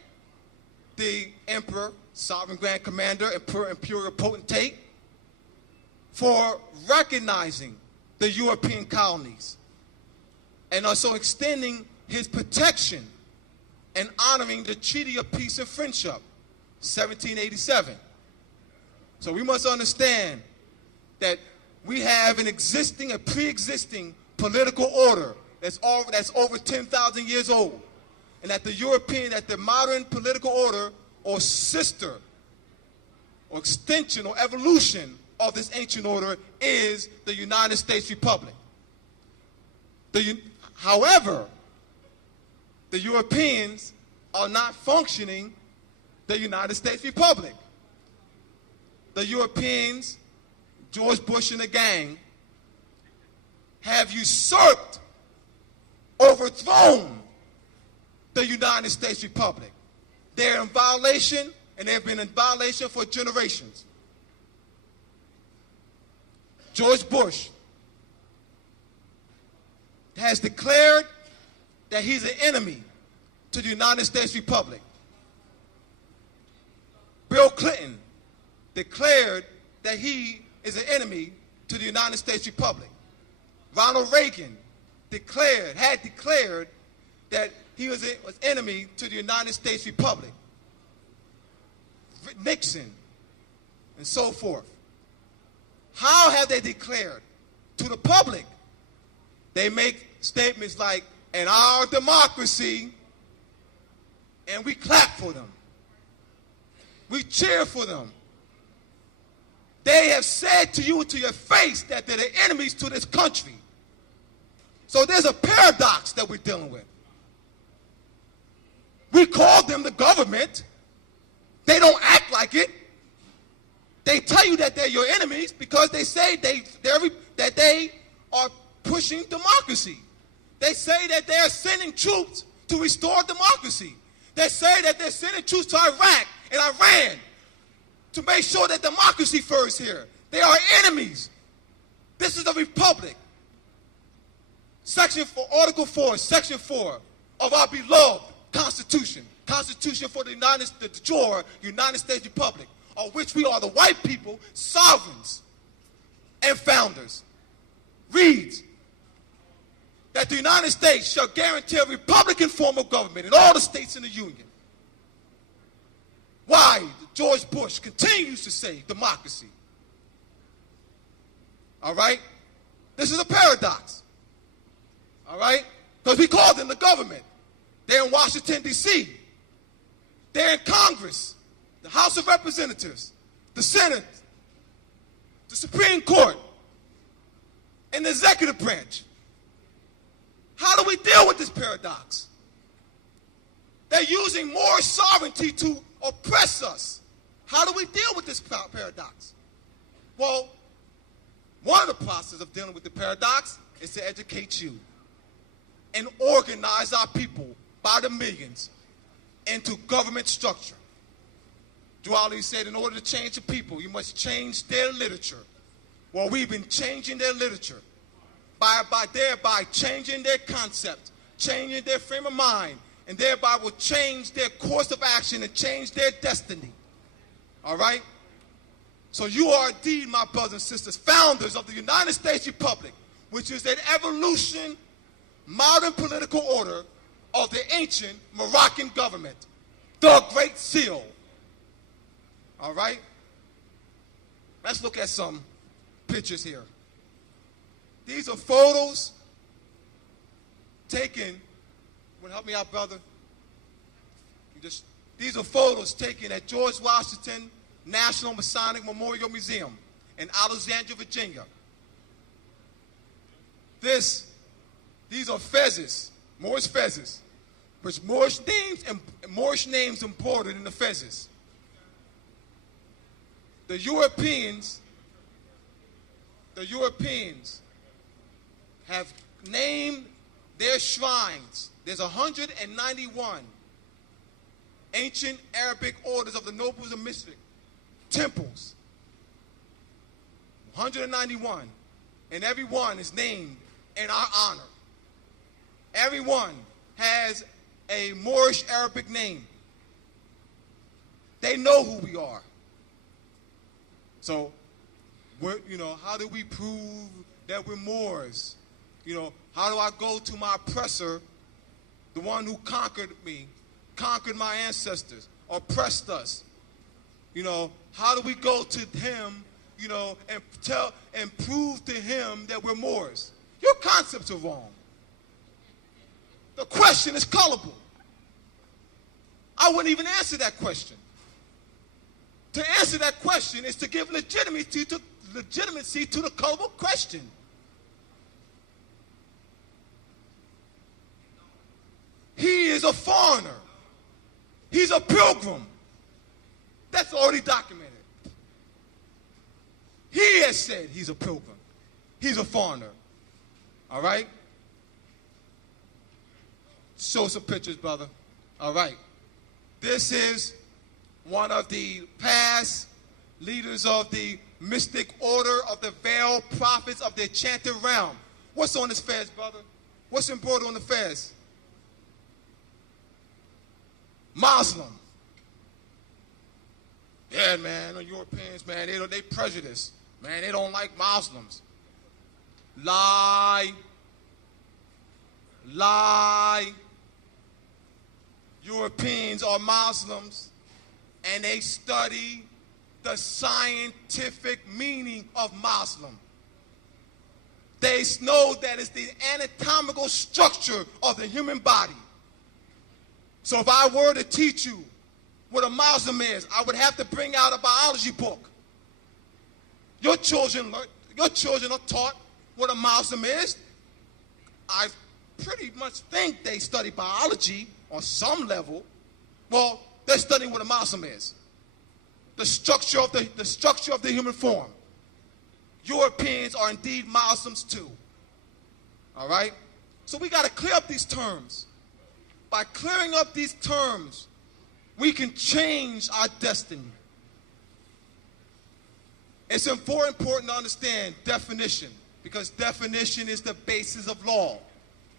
the emperor, sovereign grand commander, imperial potentate, for recognizing the European colonies and also extending his protection and honoring the Treaty of Peace and Friendship, 1787. So we must understand that we have a pre-existing political order that's over 10,000 years old, and that the modern political order or sister or extension or evolution of this ancient order is the United States Republic. However, the Europeans are not functioning the United States Republic. The Europeans, George Bush and the gang, have usurped, overthrown the United States Republic. They're in violation, and they've been in violation for generations. George Bush has declared that he's an enemy to the United States Republic. Bill Clinton declared that he is an enemy to the United States Republic. Ronald Reagan had declared that he was an enemy to the United States Republic. Nixon, and so forth. How have they declared to the public? They make statements like, in our democracy, and we clap for them. We cheer for them. They have said to you to your face that they're the enemies to this country. So there's a paradox that we're dealing with. We call them the government. They don't act like it. They They tell you that they're your enemies because they say that they are pushing democracy. They say that they are sending troops to restore democracy. They say that they're sending troops to Iraq and Iran to make sure that democracy flourishes here. They are enemies. This is a republic. Article 4, Section 4 of our beloved Constitution. Constitution for the United States Republic, of which we are the white people, sovereigns and founders, reads that the United States shall guarantee a Republican form of government in all the states in the Union. Why George Bush continues to say democracy. All right? This is a paradox. All right? Because we call them the government. They're in Washington, D.C. They're in Congress, the House of Representatives, the Senate, the Supreme Court, and the executive branch. How do we deal with this paradox? They're using more sovereignty to oppress us. How do we deal with this paradox? Well, one of the processes of dealing with the paradox is to educate you and organize our people by the millions into government structure. Duali said, in order to change the people, you must change their literature. Well, we've been changing their literature by thereby changing their concept, changing their frame of mind, and thereby will change their course of action and change their destiny. All right? So you are indeed, my brothers and sisters, founders of the United States Republic, which is an evolution, modern political order of the ancient Moroccan government, the Great Seal. All right? Let's look at some pictures here. These are photos taken, help me out, brother. These are photos taken at George Washington National Masonic Memorial Museum in Alexandria, Virginia. These are fezzes, Moorish fezzes, with Moorish names embroidered in the fezzes. The Europeans have named their shrines. There's 191 ancient Arabic orders of the nobles and mystics, temples. 191, and every one is named in our honor. Every one has a Moorish Arabic name. They know who we are. So, how do we prove that we're Moors? How do I go to my oppressor, the one who conquered me, conquered my ancestors, oppressed us? How do we go to him, and prove to him that we're Moors? Your concepts are wrong. The question is colorable. I wouldn't even answer that question. To answer that question is to give legitimacy to the colorable question. He is a foreigner. He's a pilgrim. That's already documented. He has said he's a pilgrim. He's a foreigner. All right? Show some pictures, brother. All right. This is one of the past leaders of the mystic order of the veiled prophets of the enchanted realm. What's on this fez, brother? What's embroidered on the fez? Muslim. Yeah, man, the Europeans, man, they prejudice. Man, they don't like Muslims. Lie. Lie. Europeans are Muslims, and they study the scientific meaning of Muslim. They know that it's the anatomical structure of the human body. So if I were to teach you what a Muslim is, I would have to bring out a biology book. Your children are taught what a Muslim is. I pretty much think they study biology on some level. Well, they're studying what a Muslim is. the structure of the human form. Europeans are indeed Muslims too. All right? So we got to clear up these terms. By clearing up these terms, we can change our destiny. It's important to understand definition, because definition is the basis of law.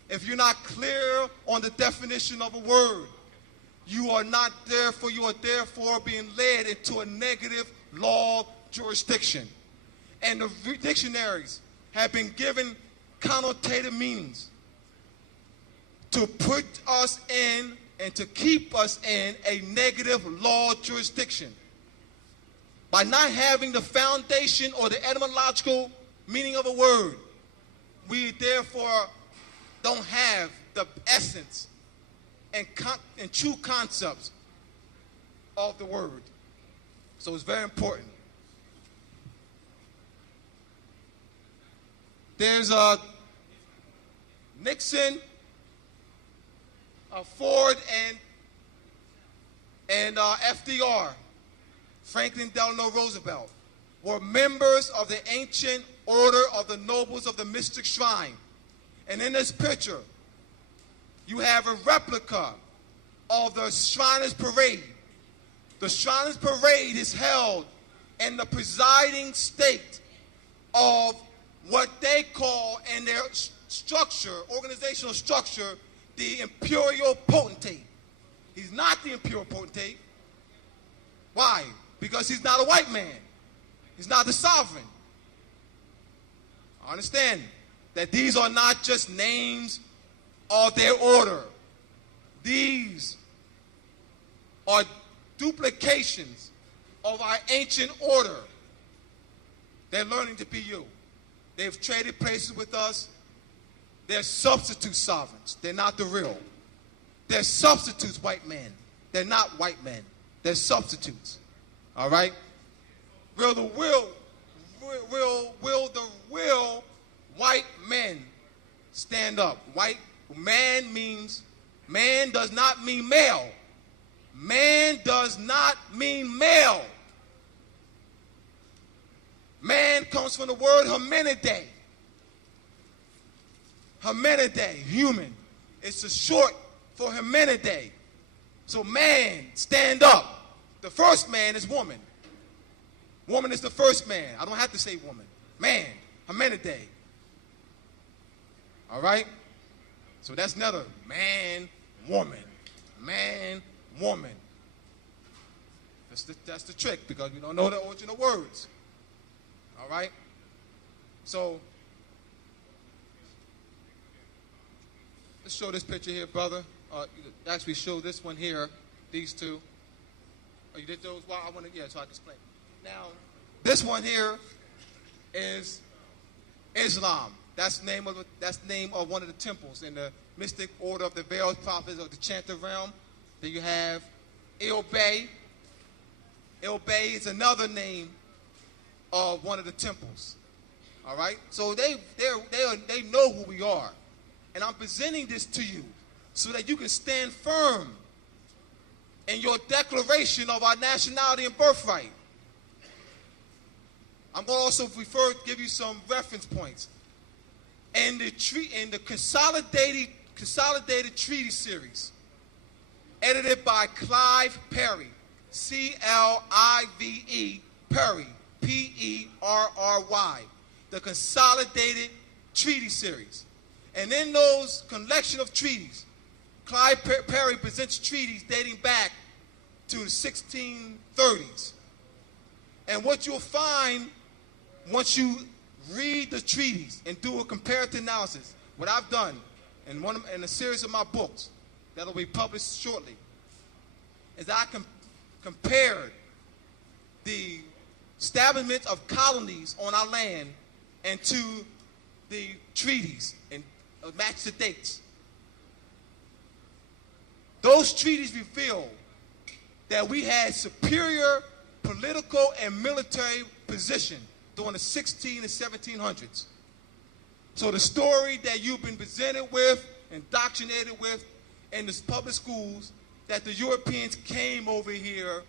If you're not clear on the definition of a word, you are therefore being led into a negative law jurisdiction. And the dictionaries have been given connotative meanings to put us in and to keep us in a negative law jurisdiction. By not having the foundation or the etymological meaning of a word, we therefore don't have the essence and true concepts of the word. So it's very important. There's Nixon, Ford, and FDR, Franklin Delano Roosevelt, were members of the ancient order of the nobles of the mystic shrine. And in this picture, you have a replica of the Shriners Parade. The Shriners Parade is held in the presiding state of what they call in their structure, organizational structure, the imperial potentate. He's not the imperial potentate. Why? Because he's not a white man. He's not the sovereign. Understand that these are not just names of their order. These are duplications of our ancient order. They're learning to be you. They've traded places with us. They're substitute sovereigns. They're not the real. They're substitutes, white men. They're not white men. They're substitutes. All right? Will the real white men stand up? White man means, man does not mean male. Man does not mean male. Man comes from the word hominidae. Hominidae, human. It's a short for hominidae. So man, stand up. The first man is woman. Woman is the first man. I don't have to say woman. Man, hominidae. All right? So that's another man, woman. Man, woman. That's the trick, because we don't know the original words. All right? So, let's show this picture here, brother. Actually, show this one here, these two. Oh, you did those? Well, I want to, so I can explain. Now, this one here is Islam. That's the name of one of the temples in the mystic order of the veiled prophets of the Chanter realm. Then you have Il Bey. Il Bey is another name of one of the temples. All right? So they know who we are. And I'm presenting this to you so that you can stand firm in your declaration of our nationality and birthright. I'm going to also give you some reference points. In the consolidated treaty series, edited by Clive Perry, C-L-I-V-E, Perry, P-E-R-R-Y, the consolidated treaty series. And in those collection of treaties, Clive Perry presents treaties dating back to the 1630s. And what you'll find once you read the treaties and do a comparative analysis, what I've done in a series of my books that will be published shortly, is I compared the establishment of colonies on our land and to the treaties and match the dates. Those treaties reveal that we had superior political and military position during the 16 and 1700s. So the story that you've been presented with, indoctrinated with in the public schools, that the Europeans came over here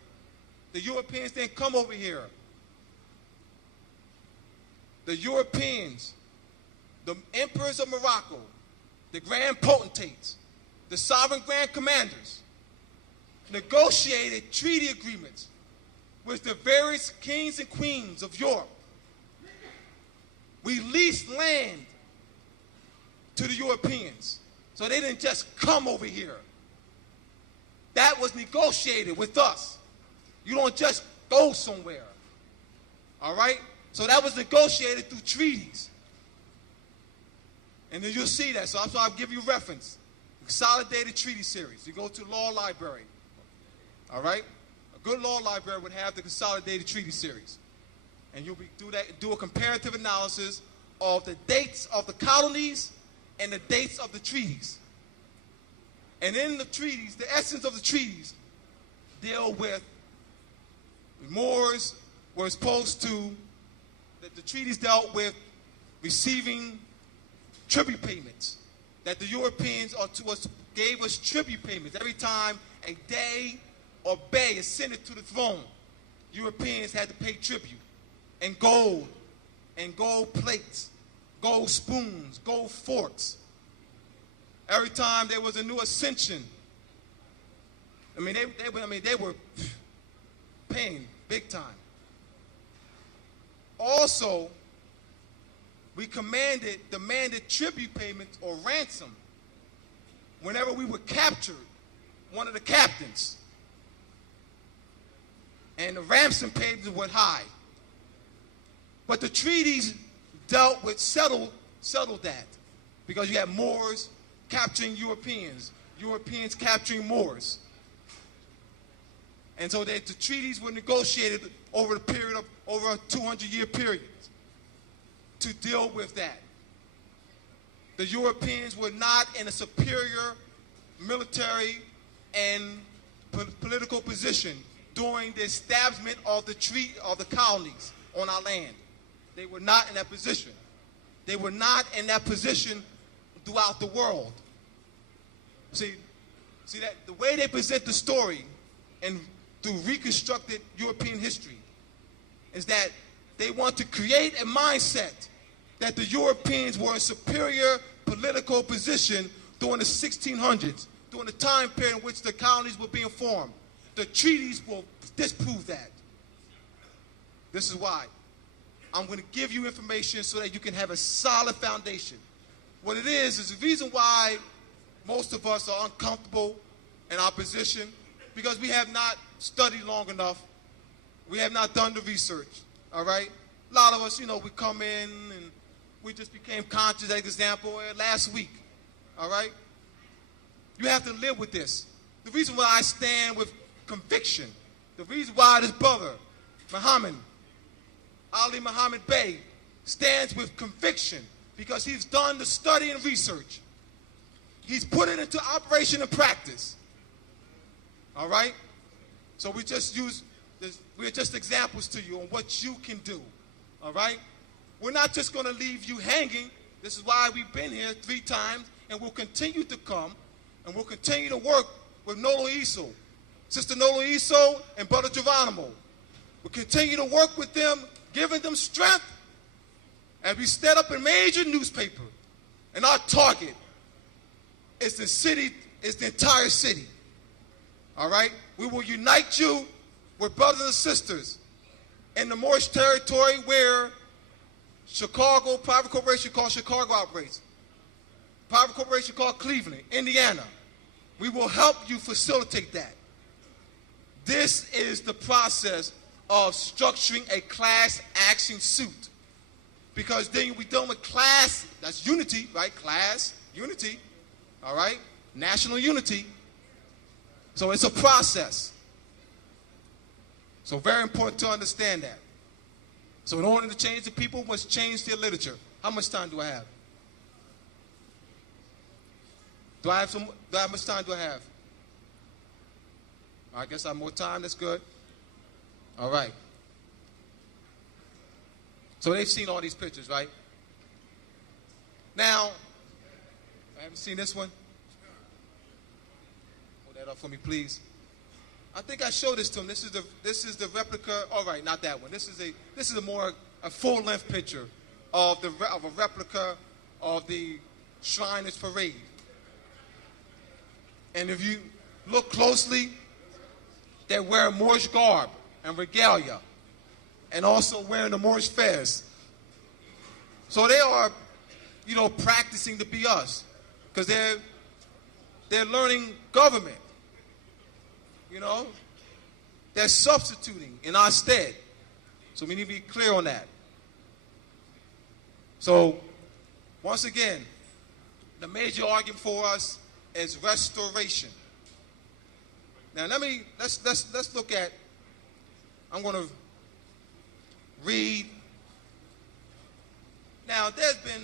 The Europeans didn't come over here. The Europeans, the emperors of Morocco, the grand potentates, the sovereign grand commanders, negotiated treaty agreements with the various kings and queens of Europe. We leased land to the Europeans, so they didn't just come over here. That was negotiated with us. You don't just go somewhere, all right? So that was negotiated through treaties. And then you'll see that, so I'll give you reference. Consolidated Treaty Series. You go to the law library, all right? A good law library would have the Consolidated Treaty Series. And you'll do a comparative analysis of the dates of the colonies and the dates of the treaties. And in the treaties, the essence of the treaties deal with the Moors were supposed to, that the treaties dealt with receiving tribute payments, that the Europeans gave us tribute payments. Every time a Dey or Bey ascended to the throne, Europeans had to pay tribute. And gold plates, gold spoons, gold forks. Every time there was a new ascension, they were paying big time. Also, we demanded tribute payments or ransom whenever we were captured, one of the captains. And the ransom payments were high. But the treaties dealt with, settled that. Because you had Moors capturing Europeans, Europeans capturing Moors. And so the treaties were negotiated over a 200-year period to deal with that. The Europeans were not in a superior military and political position during the establishment of the colonies on our land. They were not in that position. They were not in that position throughout the world. See that the way they present the story and through reconstructed European history is that they want to create a mindset that the Europeans were in superior political position during the 1600s, during the time period in which the colonies were being formed. The treaties will disprove that. This is why I'm going to give you information so that you can have a solid foundation. What it is the reason why most of us are uncomfortable in our position, because we have not studied long enough. We have not done the research, all right? A lot of us, we come in and we just became conscious, as example, last week, all right? You have to live with this. The reason why I stand with conviction, the reason why this brother, Ali Muhammad Bey, stands with conviction, because he's done the study and research. He's put it into operation and practice. All right? So we're just examples to you on what you can do. All right? We're not just going to leave you hanging. This is why we've been here 3 times, and we'll continue to come, and we'll continue to work with Nolo Iso, Sister Nolo Iso, and Brother Geronimo. We'll continue to work with them, giving them strength as we stand up in major newspaper. And our target is the city, is the entire city. All right? We will unite you with brothers and sisters in the Moorish territory where Chicago, private corporation called Chicago operates. Private corporation called Cleveland, Indiana. We will help you facilitate that. This is the process of structuring a class action suit. Because then we're dealing with class, that's unity, right? Class, unity, all right? National unity. So it's a process. So very important to understand that. So in order to change the people, we must change their literature. How much time do I have? How much time do I have? I guess I have more time, that's good. All right. So they've seen all these pictures, right? Now, I haven't seen this one. Hold that up for me, please. I think I showed this to him. This is the replica. All right, not that one. This is a full-length picture of a replica of the Shriners Parade. And if you look closely, they're wearing Moorish garb and regalia, and also wearing the Moorish fez. So they are, practicing to be us, because they're learning government. They're substituting in our stead. So we need to be clear on that. So, once again, the major argument for us is restoration. Now let's look at, I'm going to read. Now there's been